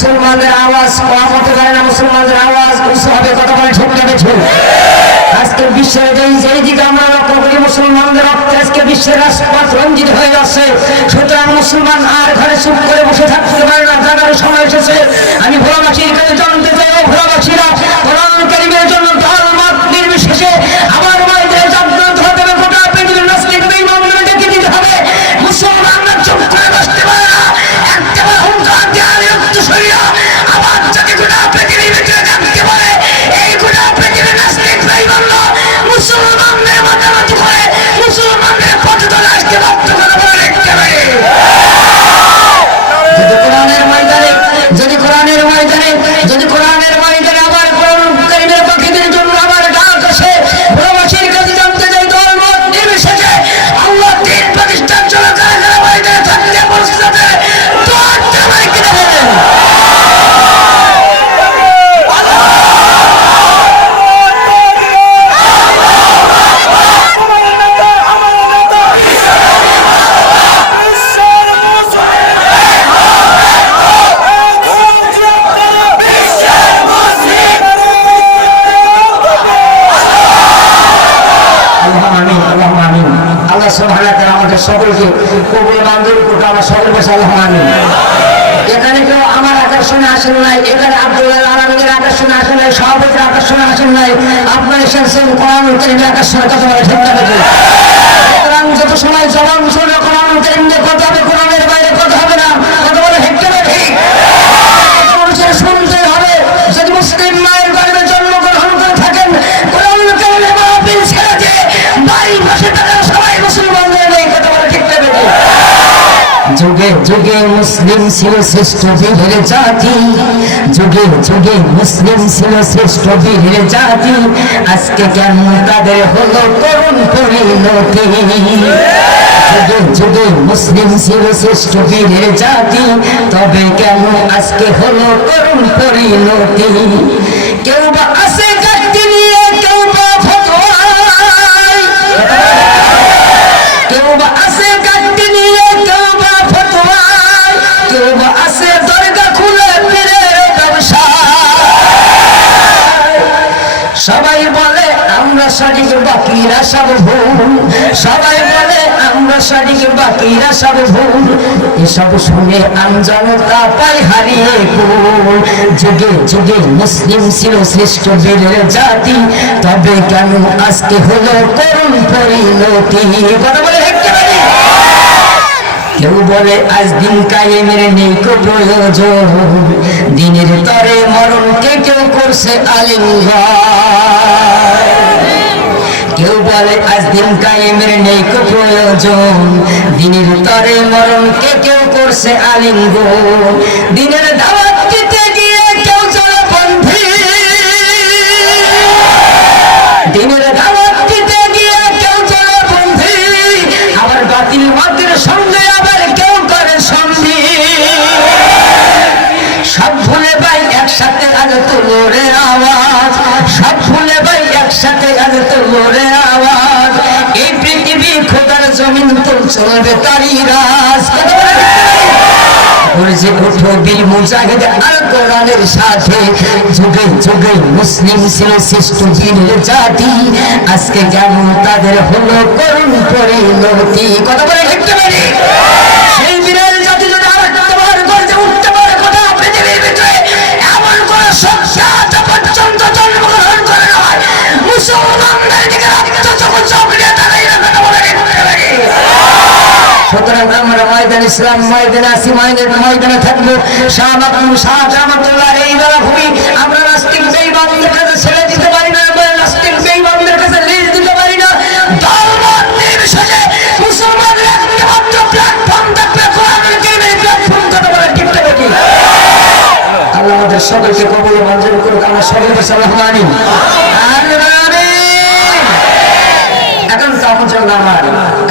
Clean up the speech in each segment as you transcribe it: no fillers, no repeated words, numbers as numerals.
মুসলমানদের আওয়াজ কম হতে পারে না, মুসলমানদের আওয়াজ উচ্চ হবে। কথা বলে ঠিক না ঠিক? আজকে বিশ্বের যেই দিকে আমরা লক্ষ্য করি মুসলমানদের রক্তে আজকে বিশ্বের রাজপথ রঞ্জিত হয়ে যাচ্ছে। সুতরাং মুসলমান আর ঘরে চুপ করে বসে থাকতে পারে না, জানার সময় এসেছে। আমি ভোলাবাসীর কাছে জানতে চাই, ভোলাবাসীরা কোরআন কারীমের জন্য দল মত নির্বিশেষে আবার ময়দানে জাগ্রত হতে হবে। গোটা পৃথিবীর নাস্তিক বেঈমানদের ডেকে দিতে হবে। মুসলমানরা চুপ করে বসতে পারে না। একবার হুঙ্কার দেওয়ার উত্তরসূরিরা আবার যদি গোটা পৃথিবীর ভিতরে থাকতে পারে, এই গোটা পৃথিবীর নাস্তিক বেঈমানরা মুসলমানদের মাতামাতি করে মুসলমানদের পথ ধরে আসতে বাধ্য করে বলে লিখতে পারে। যদি কোরআনের ময়দানে আবার কোরআন কারীমের পাখিদের জন্য আবার ডাক আসে, ভোলাবাসীর কাছে জানতে চাই দল মত নির্বিশেষে আল্লাহ দ্বীন প্রতিষ্ঠান চলাকালীন ময়দানে থাকতে প্রস্তুতে দোয়াটা মাইকে দেবেন। আল্লাহ সুবহানাহু ওয়া তাআলা আমাদের সকলকে কবুল মঞ্জুর করুন। আমরা সকলে বসে আল্লাহ আমিন। এখানে কেউ আমার আকর্ষণে আসেন নাই, এখানে আব্দুল্লাহ আলমগীর আকর্ষণে আসেন নাই, সভাপতির আকর্ষণে আসেন নাই, আপনার এসেছেন কোরআন কারীমের আকর্ষণে। কথা বলে ঠিক না ঠিক? সুতরাং যত সময় জবান শুনে কোরআন কারীম দিয়ে কথা হবে, কোরআনের বাইরে কথা হবে না। কথা বলে ঠিক না ঠিক? মানুষের শুনতে হবে। যদি মুসলিম মায়ের গর্ভে জন্মগ্রহণ করে থাকেন, কোরআন কারীমের মাহফিল ছেড়ে দিয়ে বাড়ি বসে থাকেন সবাই মুসলমানদের নেই। কথা বলে ঠিক না ঠিক? যুগে যুগে মুসলিম ছিল শ্রেষ্ঠ বীরের জাতি, যুগে যুগে মুসলিম ছিল শ্রেষ্ঠ বীরের জাতি, আজকে কেন তাদের হলো করুণ পরিণতি। যুগে যুগে মুসলিম ছিল শ্রেষ্ঠ বীরের জাতি, তবে কেন আজকে হলো করুণ পরিণতি। কেউ বা আছে গাড়ি নিয়ে, কেউ বা ফতোয়ায়, কেউ বা আছে গাড়ি নিয়ে, কেউ বা ফতোয়ায়, কেউ বা আছে দরগা খুলে পীরের ব্যবসা। সবাই বলে আমরা সঠিক বাকিরা সব ভুল, সবাই বলে আমরা সঠিক বাকিরা সব ভুল, এসব শুনে আমজনতা পাই হারিয়ে কুল। যুগে যুগে মুসলিম ছিল শ্রেষ্ঠ বীরের জাতি, তবে কেন আজকে হলো করুণ পরিণতি। কথা বলে কেউ বলে আজ দিন কায়েমের নেই কো প্রয়োজন, দিনের তরে মরণকে কেউ করছে আলিঙ্গন। কেউ বলে আজ দিন কায়েমের নেই কো প্রয়োজন, দিনের তরে মরণকে কেউ করছে আলিঙ্গন। দিনের দাওয়াত দিতে গিয়ে কেউ চলে বন্ধি, দিনের দাওয়াত দিতে গিয়ে কেউ চলে বন্ধি, আবার বাতিল মাদের সঙ্গে আবার কেউ করে সন্ধি। সব ভুলে ভাই একসাথে আজ তোরে আওয়াজ, সব ভুলে ভাই একসাথে আজ তোরে আওয়াজ, এই পৃথিবী খোদার জমিন তো চলবে তারই রাজ। যে উঠো বীর মুজাহিদ আল কোরআনের সাথে, যুগে যুগে মুসলিম ছিল শ্রেষ্ঠ বীরের জাতি, আজকে কেমন তাদের হলো করুণ পরিণতি। কথা বলে লিখতে পারি সেই বীরের জাতি যদি আরেকবার গর্জে উঠতে পারে কথা পৃথিবীর ভিতরে এমন কোন সত্য পর্যন্ত জন্মগ্রহণ করে না হয় মুসলমানদের দিকে রক্ত যখন চকরিয়ে তারাই না। কথা বলে লিখতে পারি। সুতরাং আমরা ময়দান ইসলাম ময়দানে আসি, ময়দানে থাকবো। শাহ মাকরুম শাহ জামাতুল্লাহ এই বেলা ভূমি আমরা নাস্তিক বেঈমানদের কাছে ছেড়ে দিতে পারি না, নাস্তিক বেঈমানদের কাছে লিজ দিতে পারি না। দলমত নির্বিশেষে মুসলমানদের একমাত্র প্ল্যাটফর্ম থাকবে কোরআনুল কারীমের প্ল্যাটফর্ম। কথা বলে ঠিক না ঠিক? আল্লাহ আমাদের সকলকে কবুল মঞ্জুর করুক। আমরা সকলকে আল্লাহুম্মা আমিন। এখন তখন চলবে আমার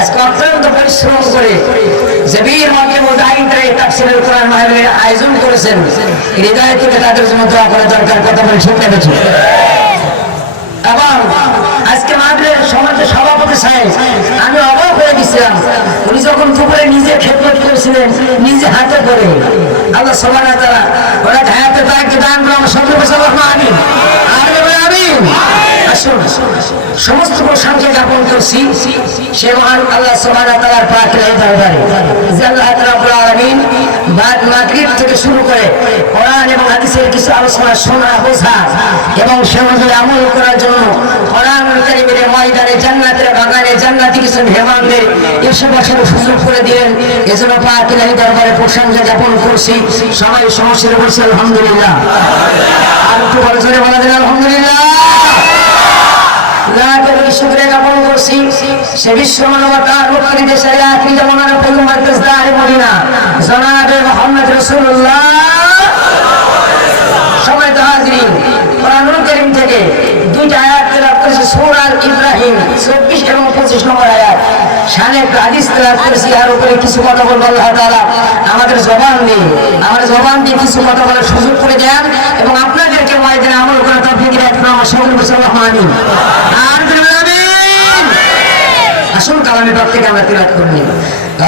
আজকে অত্যন্ত পরিশ্রম করে জবির মাকে মুজাহিদরা তাফসীরুল কোরআন মাহফিলের আয়োজন করেছেন। হৃদয় থেকে তাদের জন্য দোয়া করা দরকার। কথা বলে ঠিক না ঠিক? এবং আজকে মাহফিলের সমাজের সভাপতি সাহেব আমি অবাক হয়ে গেছিলাম, উনি যখন দুপুরে নিজে খেদমত করেছিলেন নিজে হাতে করে, আল্লাহ সুবহানাহু ওয়া তাআলা ওনাকে আসুন সমস্ত প্রশংসা জ্ঞাপন করছি সে মহান আল্লাহ সুবহানাহু ওয়া তাআলার পাকের দরবারে যে আল্লাহ রাব্বুল আলামিন বাদ মাগরিব থেকে শুরু করে কোরআন এবং হাদিসের কিছু আলোচনা শোনা বোঝা এবং সে অনুযায়ী আমল করার জন্য কোরআনুল কারীমের ময়দানে জান্নাতের বাগানে জান্নাতি কিছু মেহমানদের এসে বসার সুযোগ করে দিলেন। এজন্য পাকের দরবারে প্রশংসা জ্ঞাপন করছি। সবাই সমস্যার বলছি আলহামদুলিল্লাহ। আর একটু বড় জোরে বলা দেন আলহামদুলিল্লাহ। শুকরিয়া জ্ঞাপন করছি সে বিশ্ব মানবতার মুক্তি দেশের আখিরি জামানার পয়গম্বর তাজদার মদিনা জনাবে মুহাম্মদ রাসূলুল্লাহ। সবাই তো হাজিরিন, কোরআনুল কারীম থেকে দুইটা আয়াত তেলাওয়াত করেছি, সূরা ইব্রাহিম 24 এবং 25 নম্বর আয়াত। শানে একটা হাদিস তেলাওয়াত করেছি। আর উপরে কিছু কথা বলবো আল্লাহ তাআলা আমাদের জবান দিয়ে কিছু কথা বলার সুযোগ করে দেন এবং আপনাদেরকে ময়দানে আমল করার তৌফিক দান করুন। আমার সকল মুসলমান আমিন। আর আমিন। আসুন কালামে পাক থেকে আমরা তেলাওয়াত করে নিই।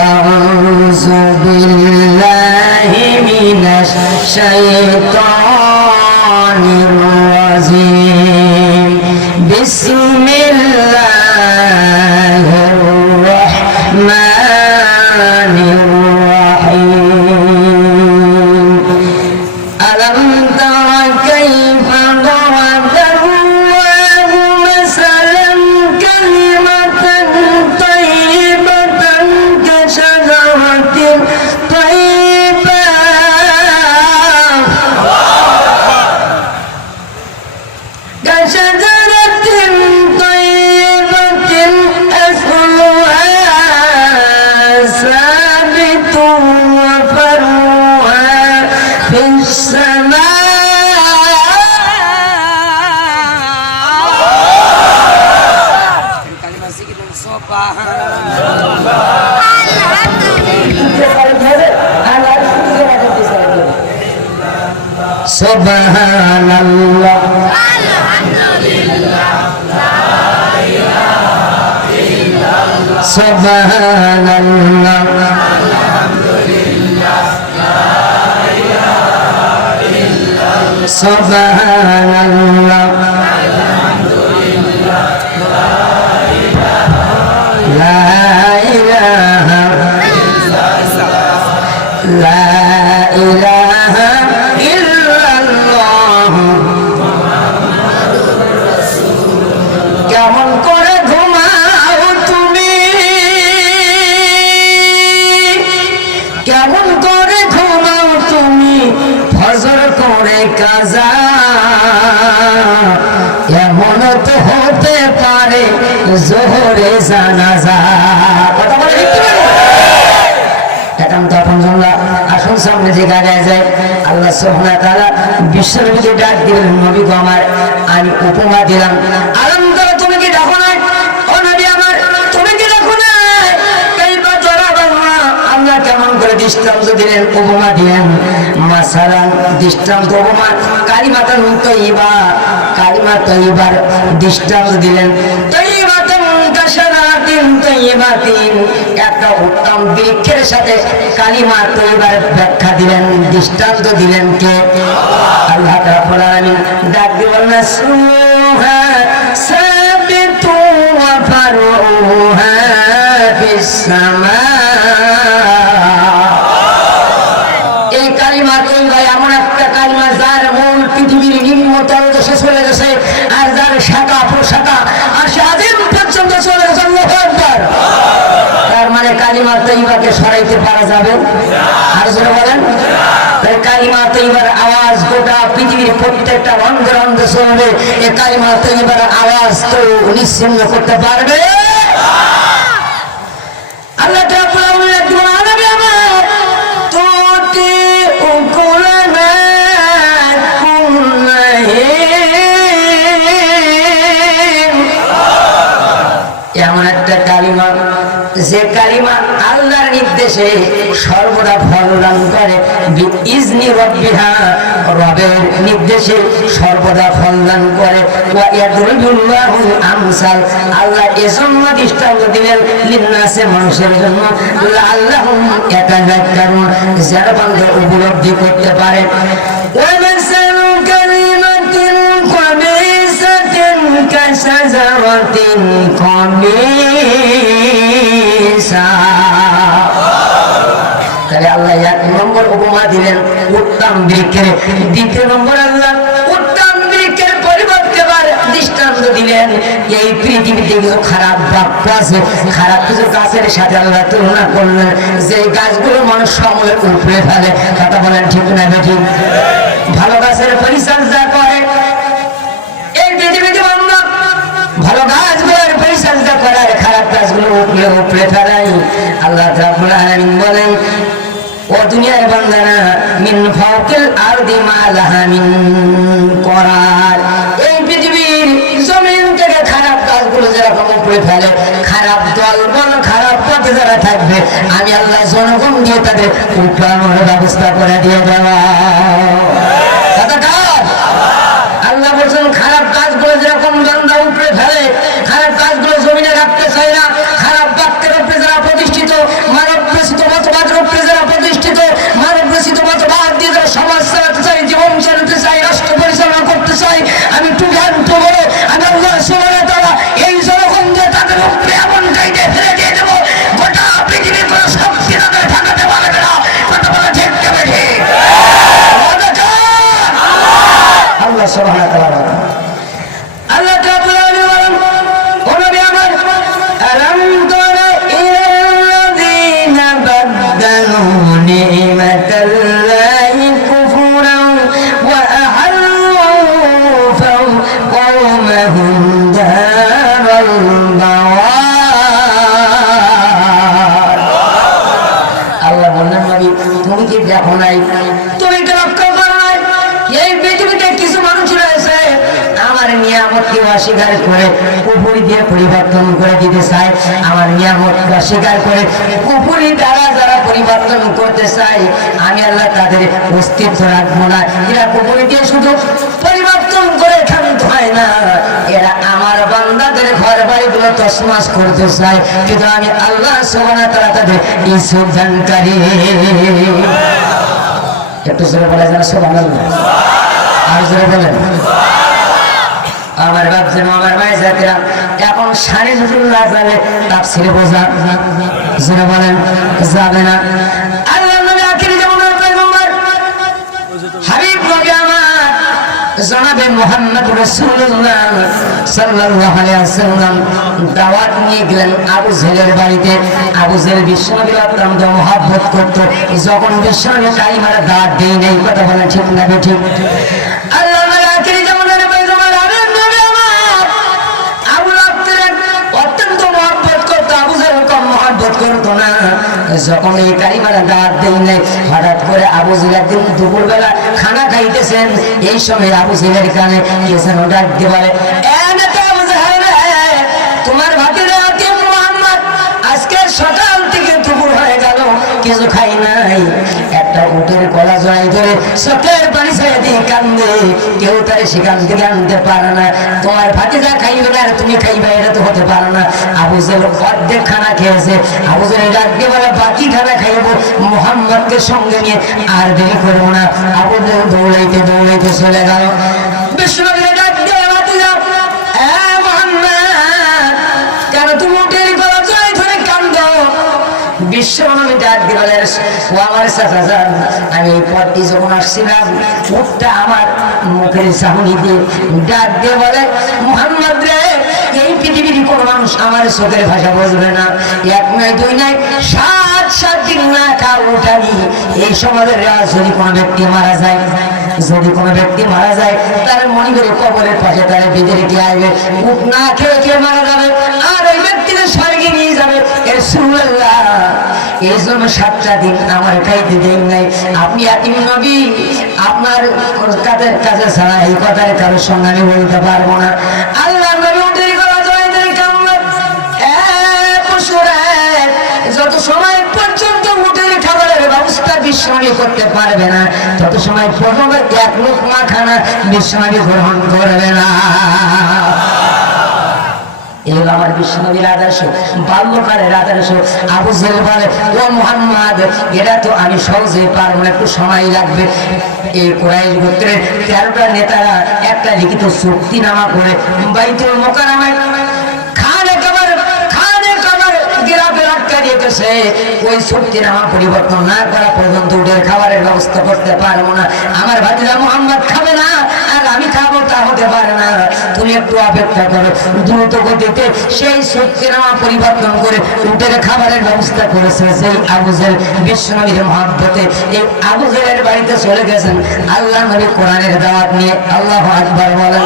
আউযু বিল্লাহি মিনাশ শাইতানির রাজিম। বিসমিল্লাহির রাহমানির রাহিম। আলাম তারা কাইফা দারাবাল্লাহু মাসালান কালিমাতান তাইয়িবাতান কাশাজারাতিন তাইয়্যিবা কাশাজারাতিন তাইয়্যিবাতিন আসলুহা সাবিতুন ওয়া ফারউহা ফিস সামা। সুবহানাল্লাহ সুবহানাল্লাহ সুবহানাল্লাহ লা ইলাহা ইল্লাল্লাহ। কেমন করে ঘুমাও তুমি, কেমন করে ঘুমাও তুমি ফজর করে কাজা। এমন তো হতে পারে জোহরে জানাজা। কথা বলে দেখতে পারে একান্ত আপন জনরা। আসুন সামনে যে গায়ে যায় আল্লাহ সুবহানাহু ওয়া তাআলা বিশ্বের ভিতরে ডাক দিলেন, নবী গো আমার আমি উপমা দিলাম। আলম তারা তুমি কি ডাকো না? ও নবী আমার তুমি কি ডাকো না? কাইফা দারাবাল্লাহ আল্লাহ কেমন করে দৃষ্টান্ত দিলেন, উপমা দিলেন। মাসালান দৃষ্টান্ত উপমা কালিমাতান তাইয়্যিবা কালিমা তাইয়্যিবার দৃষ্টান্ত দিলেন। তাইয়্যিবাতুন কাশাজারাতিন তাইয়্যিবাতিন একটা উত্তম বৃক্ষের সাথে কালিমা তাইয়্যিবার ব্যাখ্যা দিলেন, দৃষ্টান্ত দিলেন কে? আল্লাহ রাব্বুল আলামিন ডাক দিলেন নাসুহা সাবিতু ওয়া ফারউহা ফিস সামা। এই কালিমা তাইয়্যিবা এমন একটা কালিমা যার মূল পৃথিবীর নিম্নতল দেশে চলে গেছে আর যার শাখা প্রশাখা আরশে আযীম পর্যন্ত চলে গেছে। আল্লাহু আকবার। তার মানে কালিমা তাইয়্যিবাকে সরাইতে পারা যাবে? আর জোরে বলেন। তাই কালিমা তাইয়্যিবার আওয়াজ গোটা পৃথিবীর প্রত্যেকটা অন্ধের অন্ধে শুনবে। এই কালিমা তাইয়্যিবার আওয়াজ তো নিশ্চিন্ন করতে পারবে? আল্লাহ রাব্বুল আলামিন একদম আনবী আমার তোতে উকুলানা কুল্লাহিম। এমন একটা কালিমা যে কালিমা আল্লাহর নির্দেশে সর্বদা ফল দান করে। বিইজনি রাব্বিহা রবের নির্দেশে সর্বদা ফল দান করে। ওয়া ইয়াদরিবুল্লাহুল আমসাল আল্লাহ এজন্য দৃষ্টান্ত দিলেন লিন্নাসে মানুষের জন্য লাআল্লাহুম ইয়াতাযাক্কারুন যেন বান্দা উপলব্ধি করতে পারে। ওয়া মাসালু কালিমাতিন কাবিসাতিন كشجرة قميصا তাহলে আল্লাহ এক নম্বর উপমা দিলেন উত্তম বৃক্ষের, দ্বিতীয় নম্বর আল্লাহ উত্তম বৃক্ষের পরিবর্তে দৃষ্টান্ত দিলেন এই পৃথিবীতে কিছু খারাপ বাক্য আছে, খারাপ কিছু গাছের সাথে আল্লাহ তুলনা করলেন যে গাছগুলো মানুষ সময়ের উপরে ফেলে। কথা বলেন ঠিক না বেঠিক? ভালো গাছের পরিচর্যা করে এই পৃথিবীতে বান্ধব, ভালো গাছগুলোর পরিচর্যা করার খারাপ গাছগুলো উপরে উপরে ফেলাই। আল্লাহ রাব্বুল আলামিন বলেন ও দুনিয়ার বান্দারা মিন ফাওকিল আরদি মা লাহা মিন করার, এই পৃথিবীর জমিন থেকে খারাপ কাজগুলো যেরকম উপরে ফেলে, খারাপ দলবল খারাপ পথে যারা থাকবে আমি আল্লাহ জনগণ দিয়ে তাদের উঠানোর ব্যবস্থা করে দিয়ে দেওয়া। আল্লাহ বলছেন খারাপ কাজগুলো যেরকম বান্দা উপরে ফেলে, খারাপ কাজগুলো জমিনে রাখতে চায় না, খারাপ বাক্যের উপরে যারা প্রতিষ্ঠিত, মানব রচিত মতবাদের উপরে যারা প্রতিষ্ঠিত, মানব রচিত মতবাদ দিয়ে যারা সমাজ চালাতে চাই, জীবন চালাতে চাই, রাষ্ট্র পরিচালনা করতে চাই, আমি টু বলে আমি আল্লাহ সুবহানাহু ওয়া তাআলা এই জনগণ দিয়ে তাদের উপরে এমন কায়দায় ফেলে দিয়ে দেবো গোটা পৃথিবীর কোনো শক্তি তাদের ঠেকাতে পারবে না। কথা বলা ঠিক না ঠিক? আল্লাহ সুবহানাহু ওয়া তাআলা আল্লাহ রাব্বুল আলামিন বলেন ও নবী আমার আলাম তারা ইল্লাযীনা বাদদালু নি'মাতাল্লাহি কুফরান ওয়া আহাল্লু কওমাহুম দারাল বাওয়ার। আল্লাহ বললেন নবী তুমি কি দেখো নাই, তুমি কি লক্ষ্য করো নাই এই পৃথিবীতে কিছু মানুষ রয়েছে আমার নিয়ামতকে অস্বীকার করে কুফরি দিয়ে পরিবর্তন করে দিতে চায়, আমার নিয়ামতকে অস্বীকার করে কুফরি দ্বারা যারা পরিবর্তন করতে চায় আমি আল্লাহ তাদের অস্তিত্ব রাখবো না। এরা কুফরি দিয়ে শুধু পরিবর্তন করে ক্ষান্ত হয় না, এরা আমার বান্দাদের ঘর বাড়িগুলো তছনছ করতে চায়, কিন্তু আমি আল্লাহ সুবহানাহু ওয়া তাআলা তাদের ইজ্জত দানকারী। একটু জোরে বলা যায় সুবহানাল্লাহ, আর জোরে বলেন। আমার বাপজন আমার মায়ের জাতিরা এখন সাড়ে নজর না যাবে তাফসীরে বোঝা, জোরে বলেন যাবে না। আল্লাহ নবী আখিরি জামানার পয়গম্বর হাবিব নবী আমার জনাবে মুহাম্মদ রাসূলুল্লাহ সাল্লাল্লাহু আলাইহি ওয়াসাল্লাম দাওয়াত নিয়ে গেলেন আবু জেহেলের বাড়িতে। আবু জেহেল বিশ্বনবীর অত্যন্ত মহব্বত করত, যখন বিশ্বনবী কালিমার দাওয়াত দেই নাই। কথা বলেন ঠিক না ঠিক? আল্লাহ নবী আখিরি জামানার পয়গম্বর হাবিব নবী আমার আবু লাহব অত্যন্ত মহব্বত করত, আবু জেহেল কম মহব্বত করত না। যখন এই কালিমার দাওয়াত দেই নাই, হঠাৎ করে আবু জেহেল একদিন দুপুরবেলা খানা খাইতেছেন, এই সময় আবু জেহেলের কানে কে যেন ডাক দিয়ে বলে তোমার ভাতিজা মুহাম্মদ আজকে সকাল থেকে দুপুর হয়ে গেল কিছু খাই নাই, একটা উটের গলা জড়াই ধরে চোখের পানি ছেড়ে দিয়ে কান্দে, কেউ তারে সেখান থেকে আনতে পারে না। তোমার ভাতিজা খাইবে না আর তুমি খাইবে, এটা তো হতে পারে না। আবু জেহেল অর্ধেক খানা খেয়েছে, আবু জেহেল ডাক দিয়ে বলে বাকি খানা খাইবো মুহাম্মদকে সঙ্গে নিয়ে, আর দেরি করবো না। আবু জেহেল দৌড়াইতে দৌড়াইতে চলে গেল। বিশ্বনবী ডাক দিয়ে ভাতিজা মুহাম্মদ কেন তুমি উটের গলা জড়াই ধরে কান্দো? বিশ্বনবী ডাক দিয়ে বলে ও আমার চাচা যান, আমি এই পথটি যখন আসছিলাম উটটা আমার মুখের চাহনি দিয়ে ডাক দিয়ে বলে মুহাম্মদ রে এই পৃথিবীর কোনো মানুষ আমার চোখের ভাষা বুঝবে না, এক নয় দুই নয় 7 দিন না খাওয়া উঠানি। এই সমাজের যদি কোনো ব্যক্তি মারা যায়, যদি কোনো ব্যক্তি মারা যায় তার মনে করে কবরের পাশে তার বেঁধে রেখে আসবে, উঠ না খেয়ে খেয়ে মারা যাবে আর ওই ব্যক্তিকে স্বর্গে নিয়ে যাবে। রাসূলুল্লাহ এই জন্য 7টা দিন আমার খাইতে দেন নাই। আপনি এতিম নবী, আপনার কাছে ছাড়া এই কথার কারোর সঙ্গে আমি বলতে পারবো না। আল্লাহ নবী উঠেই গলা জড়াই ধরে কান্দে, যত সময় পর্যন্ত উঠের খাবারের ব্যবস্থা বিশ্বনবী করতে পারবে না তত সময় পর্যন্ত এক লোকমা খানা বিশ্বনবী গ্রহণ করবে না। এগুলো আমার বিশ্বনবীর আদর্শ, বাল্যকালের আদর্শ। আবু জেহেল বলে, ও মুহাম্মদ, এটা তো আমি সহজে পারবো না, একটু সময় লাগবে। এই কুরাইশ গোত্রের 13টা নেতারা একটা লিখিত চুক্তিনামা করে বাইতুল মুকাররমায় ওই চুক্তিনামা পরিবর্তন না করা পর্যন্ত উটের খাবারের ব্যবস্থা করতে পারবো না। আমার ভাতিজা মুহাম্মদ খাবে না আর আমি খাবো, তা হতে পারে না। তুমি একটু অপেক্ষা করো। দ্রুত গতিতে সেই চুক্তিনামা পরিবর্তন করে উটের খাবারের ব্যবস্থা করেছে সেই আবু জেহেল। বিশ্বনবীর মহব্বতে এই আবু জেহেলের বাড়িতে চলে গেছেন আল্লাহ নবী কোরআনের দাওয়াত নিয়ে। আল্লাহু আকবার বলেন।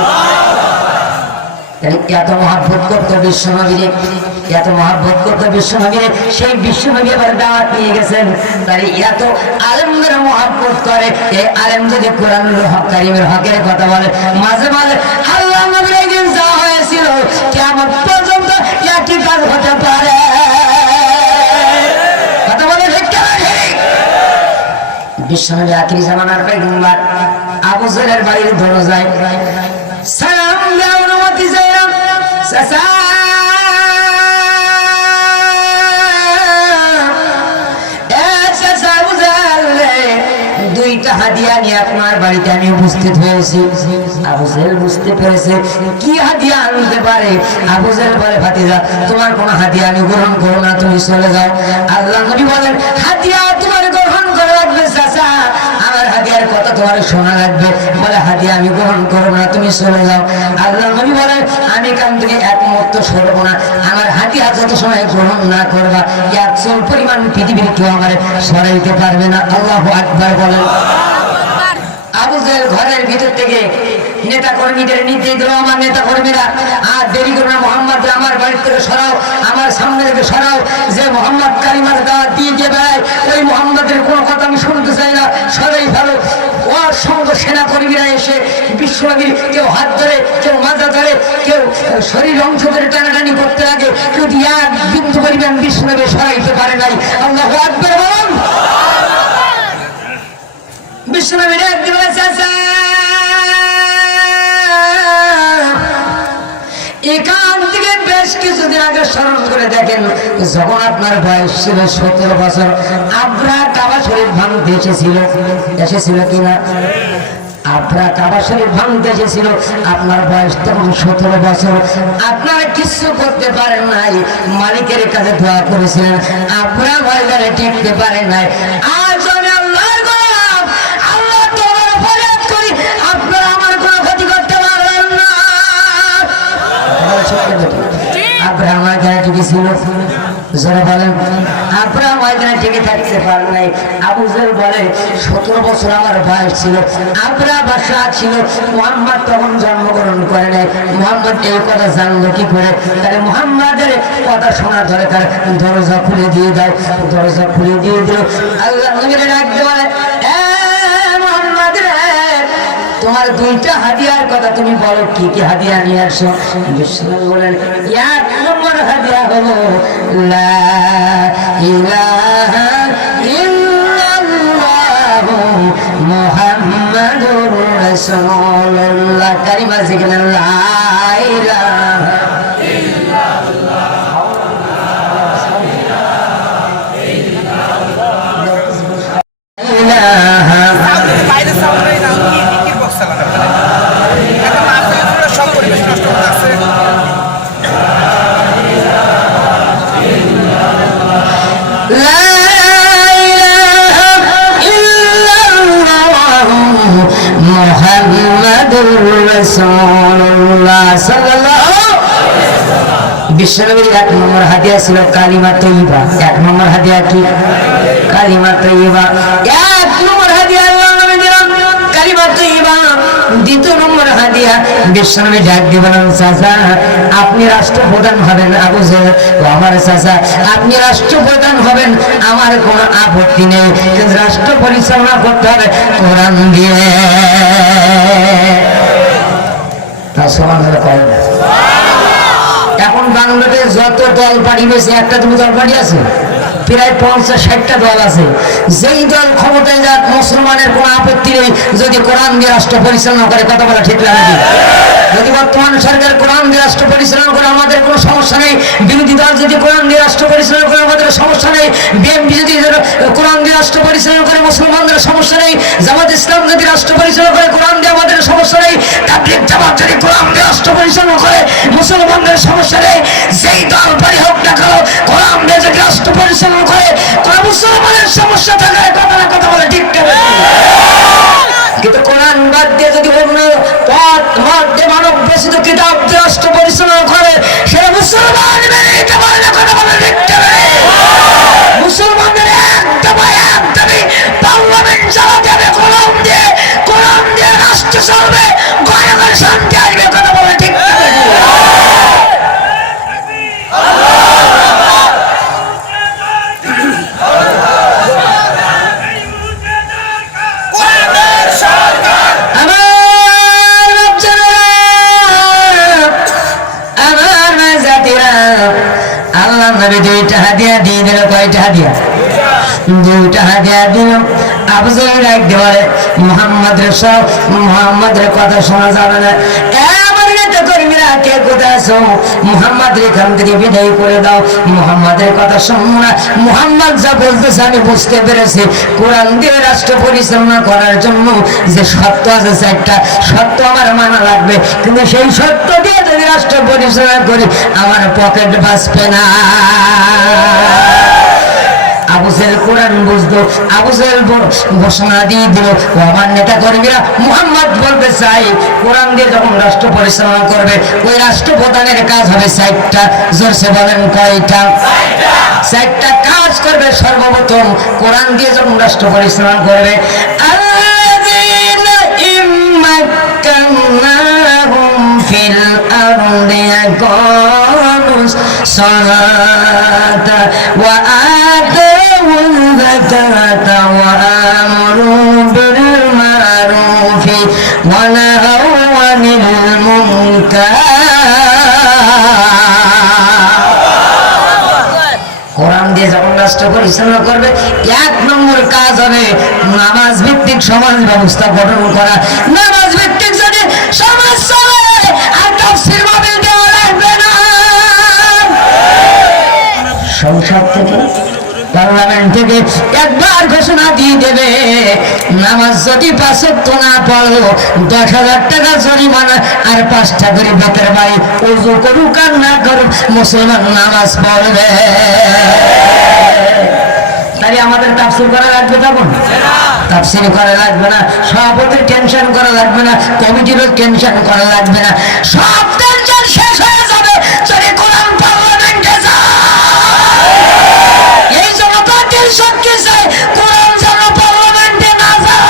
এত মহব্বত করতো বিশ্বনবীরে, এত মহব্বত করতো বিশ্বনবীরে, সেই বিশ্বনবী আবার দাওয়াত নিয়ে গেছেন। তাই এত আলেমদের মহব্বত করে। এই আলেম যদি কোরআনুল হক কারীমের হকের কথা বলে, মাঝে মাঝে আল্লাহ নবীর একদিন যা হয়েছিল কিয়ামত পর্যন্ত একই কাজ হতে পারে। কথা বলে ঠিক কেন? বিশ্বনবী আখিরি জামানার পয়গম্বর আবু জেহেলের বাড়ির দরজায় সালাম দেওয়ার অনুমতি চাইলাম। চাচা দুইটা হাদিয়া নিয়ে আপনার বাড়িতে আমি উপস্থিত হয়েছি। আবু জেহেল বুঝতে পেরেছে কি হাদিয়া আনতে পারে। আবু জেহেল বলে, ভাতিজা তোমার কোন হাদিয়া আমি গ্রহণ করব না, তুমি চলে যাও। আল্লাহ নবী বলেন, হাদিয়া তোমার গ্রহণ করা লাগবে চাচা, আমার হাদিয়ার কথা তোমার শোনা লাগবে। বলে, হাদিয়া আমি গ্রহণ করব না, তুমি চলে যাও। আল্লাহ নবী বলেন, আমি কান থেকে এক মুহূর্ত সরব না, আমার হাদিয়া যত সময় গ্রহণ না করবা এক চুল পরিমাণ পৃথিবীর কেউ আমার সরাইতে পারবে না। আল্লাহু আকবার বলেন। আবু জেহেল ঘরের ভিতর থেকে নেতা কর্মীদের নির্দেশ দিল, আমার নেতা কর্মীরা আর দেরি করো না, মোহাম্মদ আমার বাড়ি থেকে সরাও, আমার সামনে থেকে সরাও। যে মোহাম্মদ কালিমার দাওয়াত দিয়ে বেড়ায় ওই মোহাম্মদের কোনো কথা আমি শুনতে চাই না, সরাই ফেলো। ওর সঙ্গে সেনা কর্মীরা এসে বিশ্বনবীর কেউ হাত ধরে, কেউ মাথা ধরে, কেউ শরীর অংশ ধরে টানাটানি করতে লাগে, যদি এক বিন্দু পরিমাণ বিশ্বনবী সরাইতে পারে নাই। আল্লাহু আকবার বলুন। বিশ্বনবীর একদিন এখান থেকে বেশ কিছুদিন আগে স্মরণ করে দেখেন, যখন আপনার বয়স ছিল 17 বছর, আব্রা কাবা শরীফ ভাঙতে এসেছিল কিনা? আব্রা কাবা শরীফ ভাঙতে এসেছিল, আপনার বয়স তখন 17 বছর। আপনারা কিছু করতে পারেন নাই, মালিকের কাছে দোয়া করেছিলেন, আব্রা ময়দানে টিকতে পারে নাই। আজ আল্লাহর গোলাম, আল্লাহ তোমার ফরিয়াদ করি, আপনারা আমার কোনো ক্ষতি করতে পারবেন না। আব্রাহাম ময়দানে টিকেছিল, যারা বলেন আব্রাহাম ময়দানে টিকে থাকতে পারে নাই। আবু জেহেল বলে, 17 বছর আমার বয়স ছিল, আব্রাহাম বাদশা ছিল, মুহাম্মদ তখন জন্মগ্রহণ করে নাই। মুহাম্মদ এই কথা জানলো কি করে? তাহলে মুহাম্মাদের কথা শোনার দরকার, দরজা খুলে দিয়ে দাও। দরজা খুলে দিয়ে দিল। আল্লাহ নবীর ডাকতে বলে, তোমার দুইটা হাদিয়ার কথা তুমি বলো, কি কি হাদিয়া নিয়ে আসো? বিশ্বনবী বলেন, এক নম্বর হাদিয়া হলো লা ইলাহা ইল্লাল্লাহু মুহাম্মাদুর রাসূলুল্লাহ। কালিমা জিকির লা ইলাহা বিশ্বনবীর 1 নম্বর হাদিয়া ছিল কালিমা তৈয়বা। 1 নম্বর হাদিয়া কি? কালিমা তৈয়বা। 1 নম্বর হাদিয়া আল্লাহ নবী দিলেন কালিমা তৈয়বা। 2 নম্বর হাদিয়া বিশ্বনবী ডাক দিয়ে বলেন, চাচা আপনি রাষ্ট্রপ্রধান হবেন। আবু জেহেল, আমার চাচা আপনি রাষ্ট্রপ্রধান হবেন, আমার কোনো আপত্তি নেই, কিন্তু রাষ্ট্র পরিচালনা করতে হবে কোরআন দিয়ে। এখন বাংলাদেশে যত দল পার্টি রয়েছে, একটা তুমি দল পার্টি আছে, প্রায় 50-60টা দল আছে। যেই দল ক্ষমতায় যাক, মুসলমানের কোনো আপত্তি নেই যদি কোরআন দিয়ে রাষ্ট্র পরিচালনা করে। কথা বলা ঠিক লাগে? যদি বর্তমান সরকার কোরআন দিয়ে রাষ্ট্র পরিচালনা করে আমাদের কোনো সমস্যা নেই, বিরোধী দল যদি কোরআন দিয়ে রাষ্ট্র পরিচালনা করে আমাদের সমস্যা নেই, বিএনপি যদি কোরআন দিয়ে রাষ্ট্র পরিচালনা করে মুসলমানদের সমস্যা নেই, জামাত ইসলাম যদি রাষ্ট্র পরিচালনা করে কোরআন দিয়ে আমাদের সমস্যা নেই, তাবলীগ জামাত যদি কোরআন দিয়ে রাষ্ট্র পরিচালনা করে মুসলমানদের সমস্যা নেই, যেই দল পরি হোক না কেন কোরআন দিয়ে যদি রাষ্ট্র পরিচালনা করে কোন মুসলমানের সমস্যা থাকে কথা না কথা বলে ঠিক করে। কিন্তু কোরআন বাদ দিয়ে যদি অন্য পথ মত দিয়ে মানব রচিত কিতাব দিয়ে রাষ্ট্র পরিচালনা করে সেটা মুসলমান মেনে নিতে পারে না কথা বলে ঠিক করে। মুসলমানদের একদমই পার্লামেন্ট চালাতে হবে কোরআন দিয়ে রাষ্ট্র চলবে, গণের শান্তি আসবে কথা বলে ঠিক করে। আল্লাহ নবী দুইটা হাদিয়া দিয়ে দিল। কয়টা হাদিয়া? দুইটা হাদিয়া দিল। আবু জাহেল ডাকতে বলে মুহাম্মদের সব মুহাম্মদের কথা শোনা যাবে না। আমার নেতা কর্মীরা কে কোথায় আছো? মুহাম্মদের এখান থেকে বিদায় করে দাও, মুহাম্মদের কথা শুনবো না। মুহাম্মদ যা বলতেছে আমি বুঝতে পেরেছি, কোরআন দিয়ে রাষ্ট্র পরিচালনা করার জন্য যে সত্য আছে চারটা সত্য আমার মানা লাগবে, কিন্তু সেই সত্য দিয়ে যদি রাষ্ট্র পরিচালনা করি আমার পকেট বাঁচবে না। আবু জাহেল কোরআন বুঝতো, আবু জাহেল ঘোষণা দিয়ে দিল ও আমার নেতা কর্মীরা মুহাম্মদ বলতে চাই কোরআন দিয়ে যখন রাষ্ট্র পরিচালনা করবে ওই রাষ্ট্র প্রধানের কাজ হবে চারটা। জোরসে বলেন কয়টা? চারটা কাজ করবে। সর্বপ্রথম কোরআন দিয়ে যখন রাষ্ট্র পরিচালনা করবে ফিল আরদি ইয়াকুমুস সালাতা ওয়া আতাউল যাকাতা ওয়া আমারু বিল মারুফি ওয়া নাহাউ আনিল মুনকার। কোরআন দিয়ে যখন রাষ্ট্র পরিচালনা করবে এক নম্বর কাজ হবে নামাজ ভিত্তিক সমাজ ব্যবস্থা গঠন করা। নামাজ ভিত্তিক যদি সমাজ চলে আর তাফসীর মাহফিল দেওয়া লাগবে না। সংসদ থেকে পার্লামেন্ট থেকে একবার ঘোষণা দিয়ে দেবে নামাজ যদি 5 ওয়াক্ত না পড়ো 10,000 টাকা জরিমানা আর 5টা করে বেতের বাড়ি। ওযু করুক আর না করুক মুসলমান নামাজ পড়বে। তাই আমাদের তাফসীর করা লাগবে তখন? তাফসীর করা লাগবে না, সভাপতির টেনশন করা লাগবে না, কমিটিরও টেনশন করা লাগবে না, সব টেনশন শেষ হয়ে যাবে যদি কোরআন পার্লামেন্টে যায়। এই জন্য পার্টির শক্তি চাই কোরআন যেন পার্লামেন্টে না যায়।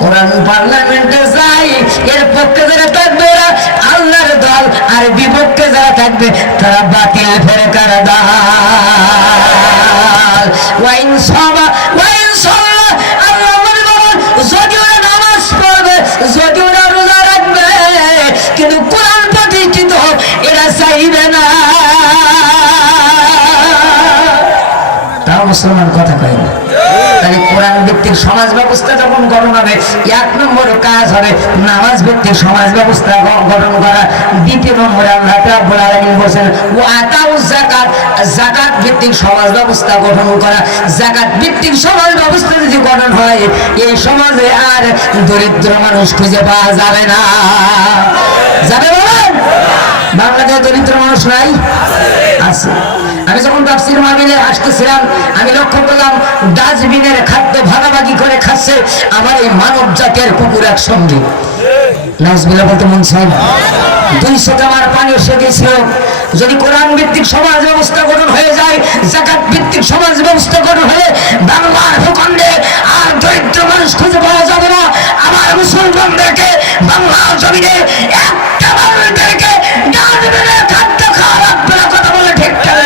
কোরআন পার্লামেন্টে যায় এর পক্ষে যারা থাকবে এরা আল্লাহর দল, আর বিপক্ষে যারা থাকবে তারা বাতিল ফেরেকার দল। ওয়াইন সাবা ওয়াইন সাল্লাহ আল্লাহ বলেন যদি ওরা নামাজ পড়বে যদি ওরা রোজা রাখবে কিন্তু কোরআন প্রতিষ্ঠিত এরা চাইবে না। তাও মুসলমান কথা কয় না। তাই কোরআন ভিত্তিক সমাজ ব্যবস্থা যখন গঠন হবে এক নম্বর কাজ হবে নামাজ ভিত্তিক সমাজ ব্যবস্থা গঠন করা। দ্বিতীয় নম্বরে আল্লাহ রাব্বুল আলামিন বলেন ওয়া আতাউজ যাকাত, যাকাত ভিত্তিক সমাজ ব্যবস্থা গঠন করা। যাকাত ভিত্তিক সমাজ ব্যবস্থা যদি গঠন হয় এই সমাজে আর দরিদ্র মানুষ খুঁজে পাওয়া যাবে না। যাবে বলেন? বাংলাদেশে দরিদ্র মানুষ নাই? আছে। আমি যখন তাফসীর মাহফিলে আসতেছিলাম আমি লক্ষ্য করলাম ডাস্টবিনের খাদ্য ভাগাভাগি করে খাচ্ছে আমার এই মানব জাতের কুকুর একসঙ্গে। নাউজুবিল্লাহ বলতে মন চায় না। 200 টাকার পানি এসে গেছিল। যদি কোরআন ভিত্তিক সমাজ ব্যবস্থা গঠন হয়ে যায়, যাকাত ভিত্তিক সমাজ ব্যবস্থা গঠন হয়ে বাংলার ভূখণ্ডে আর দরিদ্র মানুষ খুঁজে পাওয়া যাবে না। আমার মুসলমানদেরকে বাংলার জমিনে একটা মানুষদেরকে ডাস্টবিনের খাদ্য খাওয়া লাগবে না। কথা বলে ঠিক ঠিক।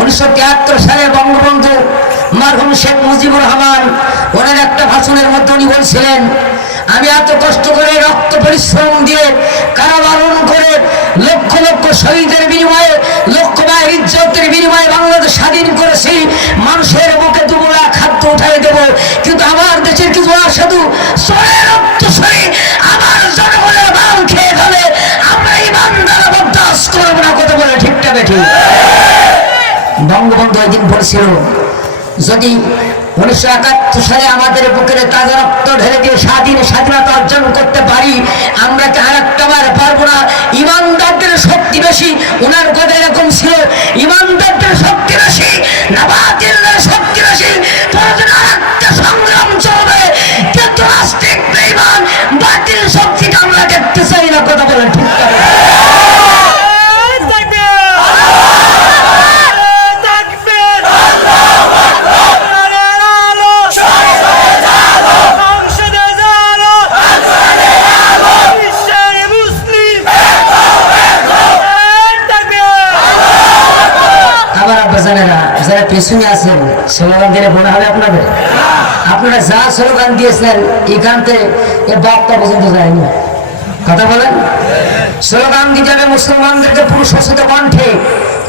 1973 সালে বঙ্গবন্ধু মরহুম শেখ মুজিবুর রহমান ওনার একটা ভাষণের মধ্যে উনি বলছিলেন আমি এত কষ্ট করে রক্ত পরিশ্রম দিয়ে কারাবরণ করে লক্ষ লক্ষ শহীদের বিনিময়ে লক্ষ মায়ের ইজ্জতের বিনিময়ে বাংলাদেশ স্বাধীন করেছি। মানুষের মুখে দুবেলা খাদ্য উঠাই দেব, কিন্তু আমার দেশের কিছু বঙ্গবন্ধু ওই দিন বলছিল, যদি 1971 সালে আমাদের বুকের তাজা রক্ত ঢেলে দিয়ে স্বাধীনতা অর্জন করতে পারি, আমরা কি আরেকটাবার পারবো না? ইমানদারদের শক্তি বেশি। উনার কথা এরকম ছিল, ইমানদারদের শক্তি বেশি না বাতিলের শক্তি বেশি? আরেকটা সংগ্রাম চলবে, কিন্তু নাস্তিক বেঈমান বাতিল শক্তিটা আমরা দেখতে চাই না। কথা বলেন ঠিক করে? যারা পেছনে আছেন স্লোগান দিলে মনে হবে আপনাদের, আপনারা যা স্লোগান দিয়েছেন এখান থেকে এ বার্তা পর্যন্ত যায়নি। কথা বলেন, স্লোগান দিতে হবে মুসলমানদেরকে পুরো সচেতন কণ্ঠে।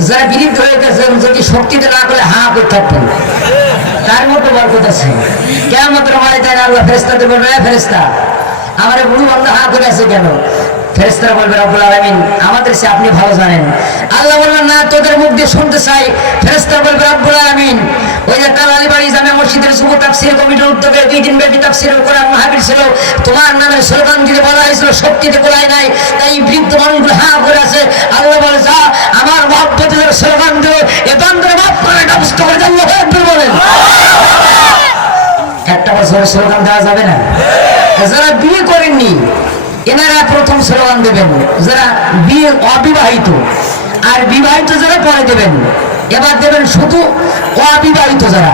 যারা বিরুদ্ধ হয়ে গেছেন, যদি শক্তিতে না করে হা করে থাকবেন, তার মতো বরকত আছে। কিয়ামত ময়দানে আল্লাহ ফেরেশতাদের বলবে, ফেরেশতা আমার বুড়ো বান্দা হা করে আছে কেন? ফেরেশতারা বলবে, রব্বুল আলামিন আমাদের সে আপনি ভালো জানেন। আল্লাহ বলবেন, না, তোদের মুখ দিয়ে শুনতে চাই। ফেরেশতারা বলবে, রব্বুল আলামিন ওই যে কালালিবাড়ি জামে মসজিদের যুব তাফসীর কমিটির উদ্যোগে 2 দিন ব্যাপী তাফসীরুল কোরআন মাহফিল ছিল। তোমার নামের স্লোগান দিতে বলা হয়েছিল, শক্তিতে কোলায় নাই, তাই বৃদ্ধ মানুষগুলো হা করে আছে। আল্লাহ বলে, যা আমার মহব্বতের স্লোগান দিও, এ বান্দার মাফ করে এটা বুঝতে করে আল্লাহ আকবার বলেন। একটা বছরের স্লোগান দেওয়া যাবে না? যারা বিয়ে করেননি এনারা প্রথম স্লোগান দেবেন, যারা বিয়ে অবিবাহিত, আর বিবাহিত যারা পরে দেবেন। এবার দেবেন শুধু অবিবাহিত যারা।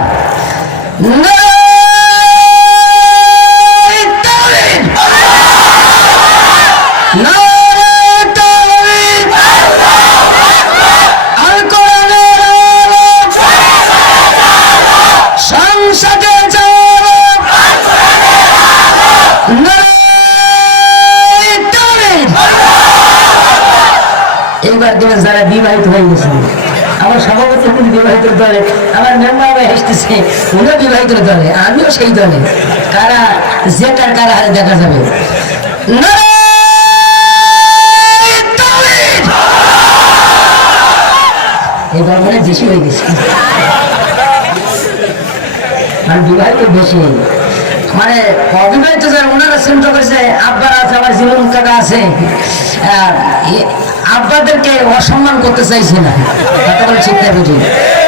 এইবার দেবেন যারা বিবাহিত হয়ে গেছে। আমার সভাপতি কিন্তু বিবাহিত দলে, আমার মেম্বার হেসতেছে, উনিও বিবাহিত দলে, আমিও সেই দলে। কারা জেতার কারা হারে দেখা যাবে। এবার মানে বেশি হয়ে গেছে, মানে বিবাহিত বেশি। মানে অবিবাহিত যারা ওনারা চিন্তা করেছে, আব্বার আছে, আমার জীবন কাকা আছে, আব্বাদেরকে অসম্মান করতে চাইছে না। কথা বলে ঠিক না বুঝি?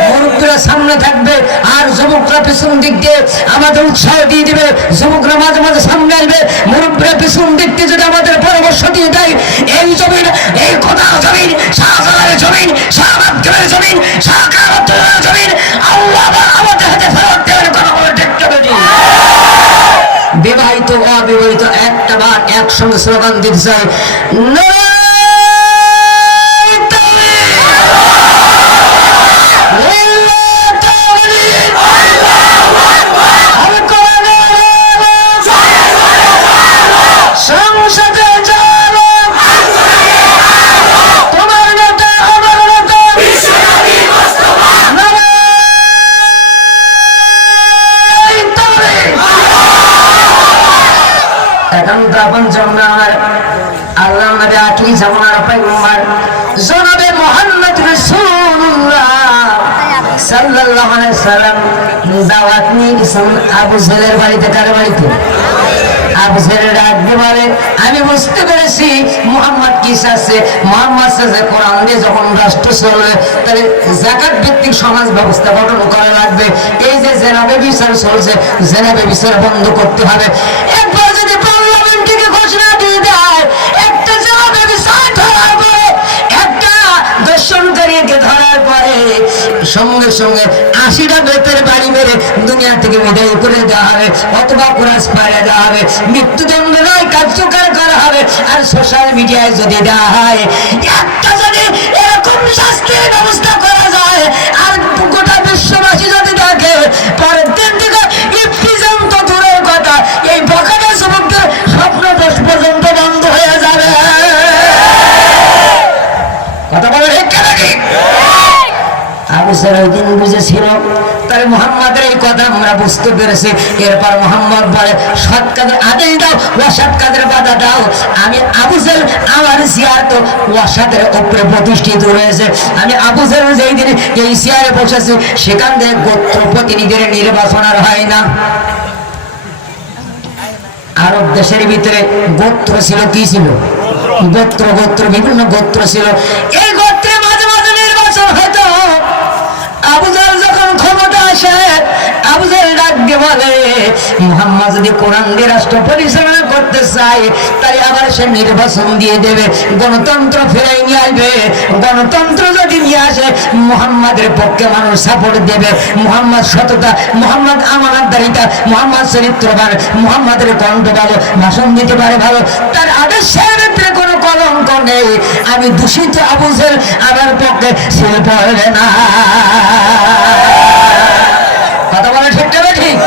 মুরব্বীরা সামনে থাকবে আর যুবকরা পেছন দিক দিয়ে আমাদের উৎসাহ দিয়ে দিবে। যুবকরা মাঝে মাঝে সামনে আসবে, মুরব্বীরা পেছন দিক দিয়ে যদি আমাদের পরামর্শ দিয়ে দেয়, এই জমিন, এই খোদার জমিন, শাহজালালের জমিন, শাহবাগের জমিন, শাহকারুদ্দৌলার জমিন আল্লাহ আমাদের হাতে ফেরত দেওয়ার কথা বলে ঠিক না বুঝি? বিবাহিত অবিবাহিত একটা বার একসঙ্গে স্লোগান দিতে চাই, আল্লাহ নবী আখিরি জামানার পয়গম্বর জনাবে মুহাম্মদ রাসূলুল্লাহ সাল্লাল্লাহু আলাইহি সাল্লাম দাওয়াত নিয়ে গেছেন আবু জেলের বাড়িতে। কার বাড়িতে? আবু জেলের ডাকতে বলে, আমি বুঝতে পেরেছি মুহাম্মদ কি চাচ্ছে। মুহাম্মদ চাচ্ছে কোরআন দিয়ে যখন রাষ্ট্র চলবে, তাহলে যাকাত ভিত্তিক সমাজ ব্যবস্থা গঠন করা লাগবে। এই যে জেনাবে বিচার চলছে, জেনাবে বিচার বন্ধ করতে হবে। একবার যদি পার্লামেন্ট থেকে ঘোষণা দিয়ে দেয়, একটা জেনাবে বিচার ধরার পরে, একটা দর্শনকারীকে ধরার পরে সঙ্গে সঙ্গে 80টা বেতের বাড়ি মেরে দুনিয়া থেকে বিদায় করে দেওয়া হবে, অথবা কুরাস পাড়ে দেওয়া হবে, মৃত্যুদণ্ড নয় কার্যকর করা হবে। আর সোশ্যাল মিডিয়ায় যদি দেওয়া হয়, একটা যদি এরকম শাস্তির ব্যবস্থা করা যায়, আর গোটা বিশ্ববাসী যদি দেখে, পরের দিন থেকে ইফতিজাম তো দূরের কথা, এই বকাটা যুবকদের স্বপ্ন দোষ পর্যন্ত বন্ধ হয়ে যাবে। কথা বলে ঠিক কেন? আবু সার ওই দিন বুঝেছিল, তাহলে মুহাম্মাদের এই কথা আমরা বুঝতে পেরেছি। এরপর মোহাম্মদ বলে সৎ কাজের আদেশ দাও, অসৎ কাজের বাধা দাও। আমি আবু জেহেল আমার চেয়ার তো অসতের উপরে প্রতিষ্ঠিত রয়েছে। আমি আবু জেহেল যেই দিন এই চেয়ারে বসেছি সেখান থেকে গোত্র প্রতিনিধির নির্বাচন আর হয় না। আরব দেশের ভিতরে গোত্র ছিল, কি ছিল? গোত্র গোত্র বিভিন্ন গোত্র ছিল। এই গোত্রে মাঝে মাঝে নির্বাচন হতো। আবু জেহেল যখন ক্ষমতা আসে, আবু জেহেল ডাক দিয়ে বলে মুহাম্মদ যদি কোরআন দিয়ে রাষ্ট্র পরিচালনা করতে চায় তাহলে আবার সে নির্বাচন দিয়ে দেবে, গণতন্ত্র ফিরাই নিয়ে আসবে। গণতন্ত্র যদি নিয়ে আসে মুহাম্মাদের পক্ষে মানুষ সাপোর্ট দেবে। মুহাম্মদ সততা, মুহাম্মদ আমানতদারিতা, মুহাম্মদ চরিত্রবান, মুহাম্মাদের কণ্ঠ ভালো, ভাষণ দিতে পারে ভালো, তার আদর্শের ভিতরে কোনো কলঙ্ক নেই। আমি দূষিত আবু জেহেল আমার পক্ষে ছিল পড়বে না। কথা বলে ঠিক না ঠিক?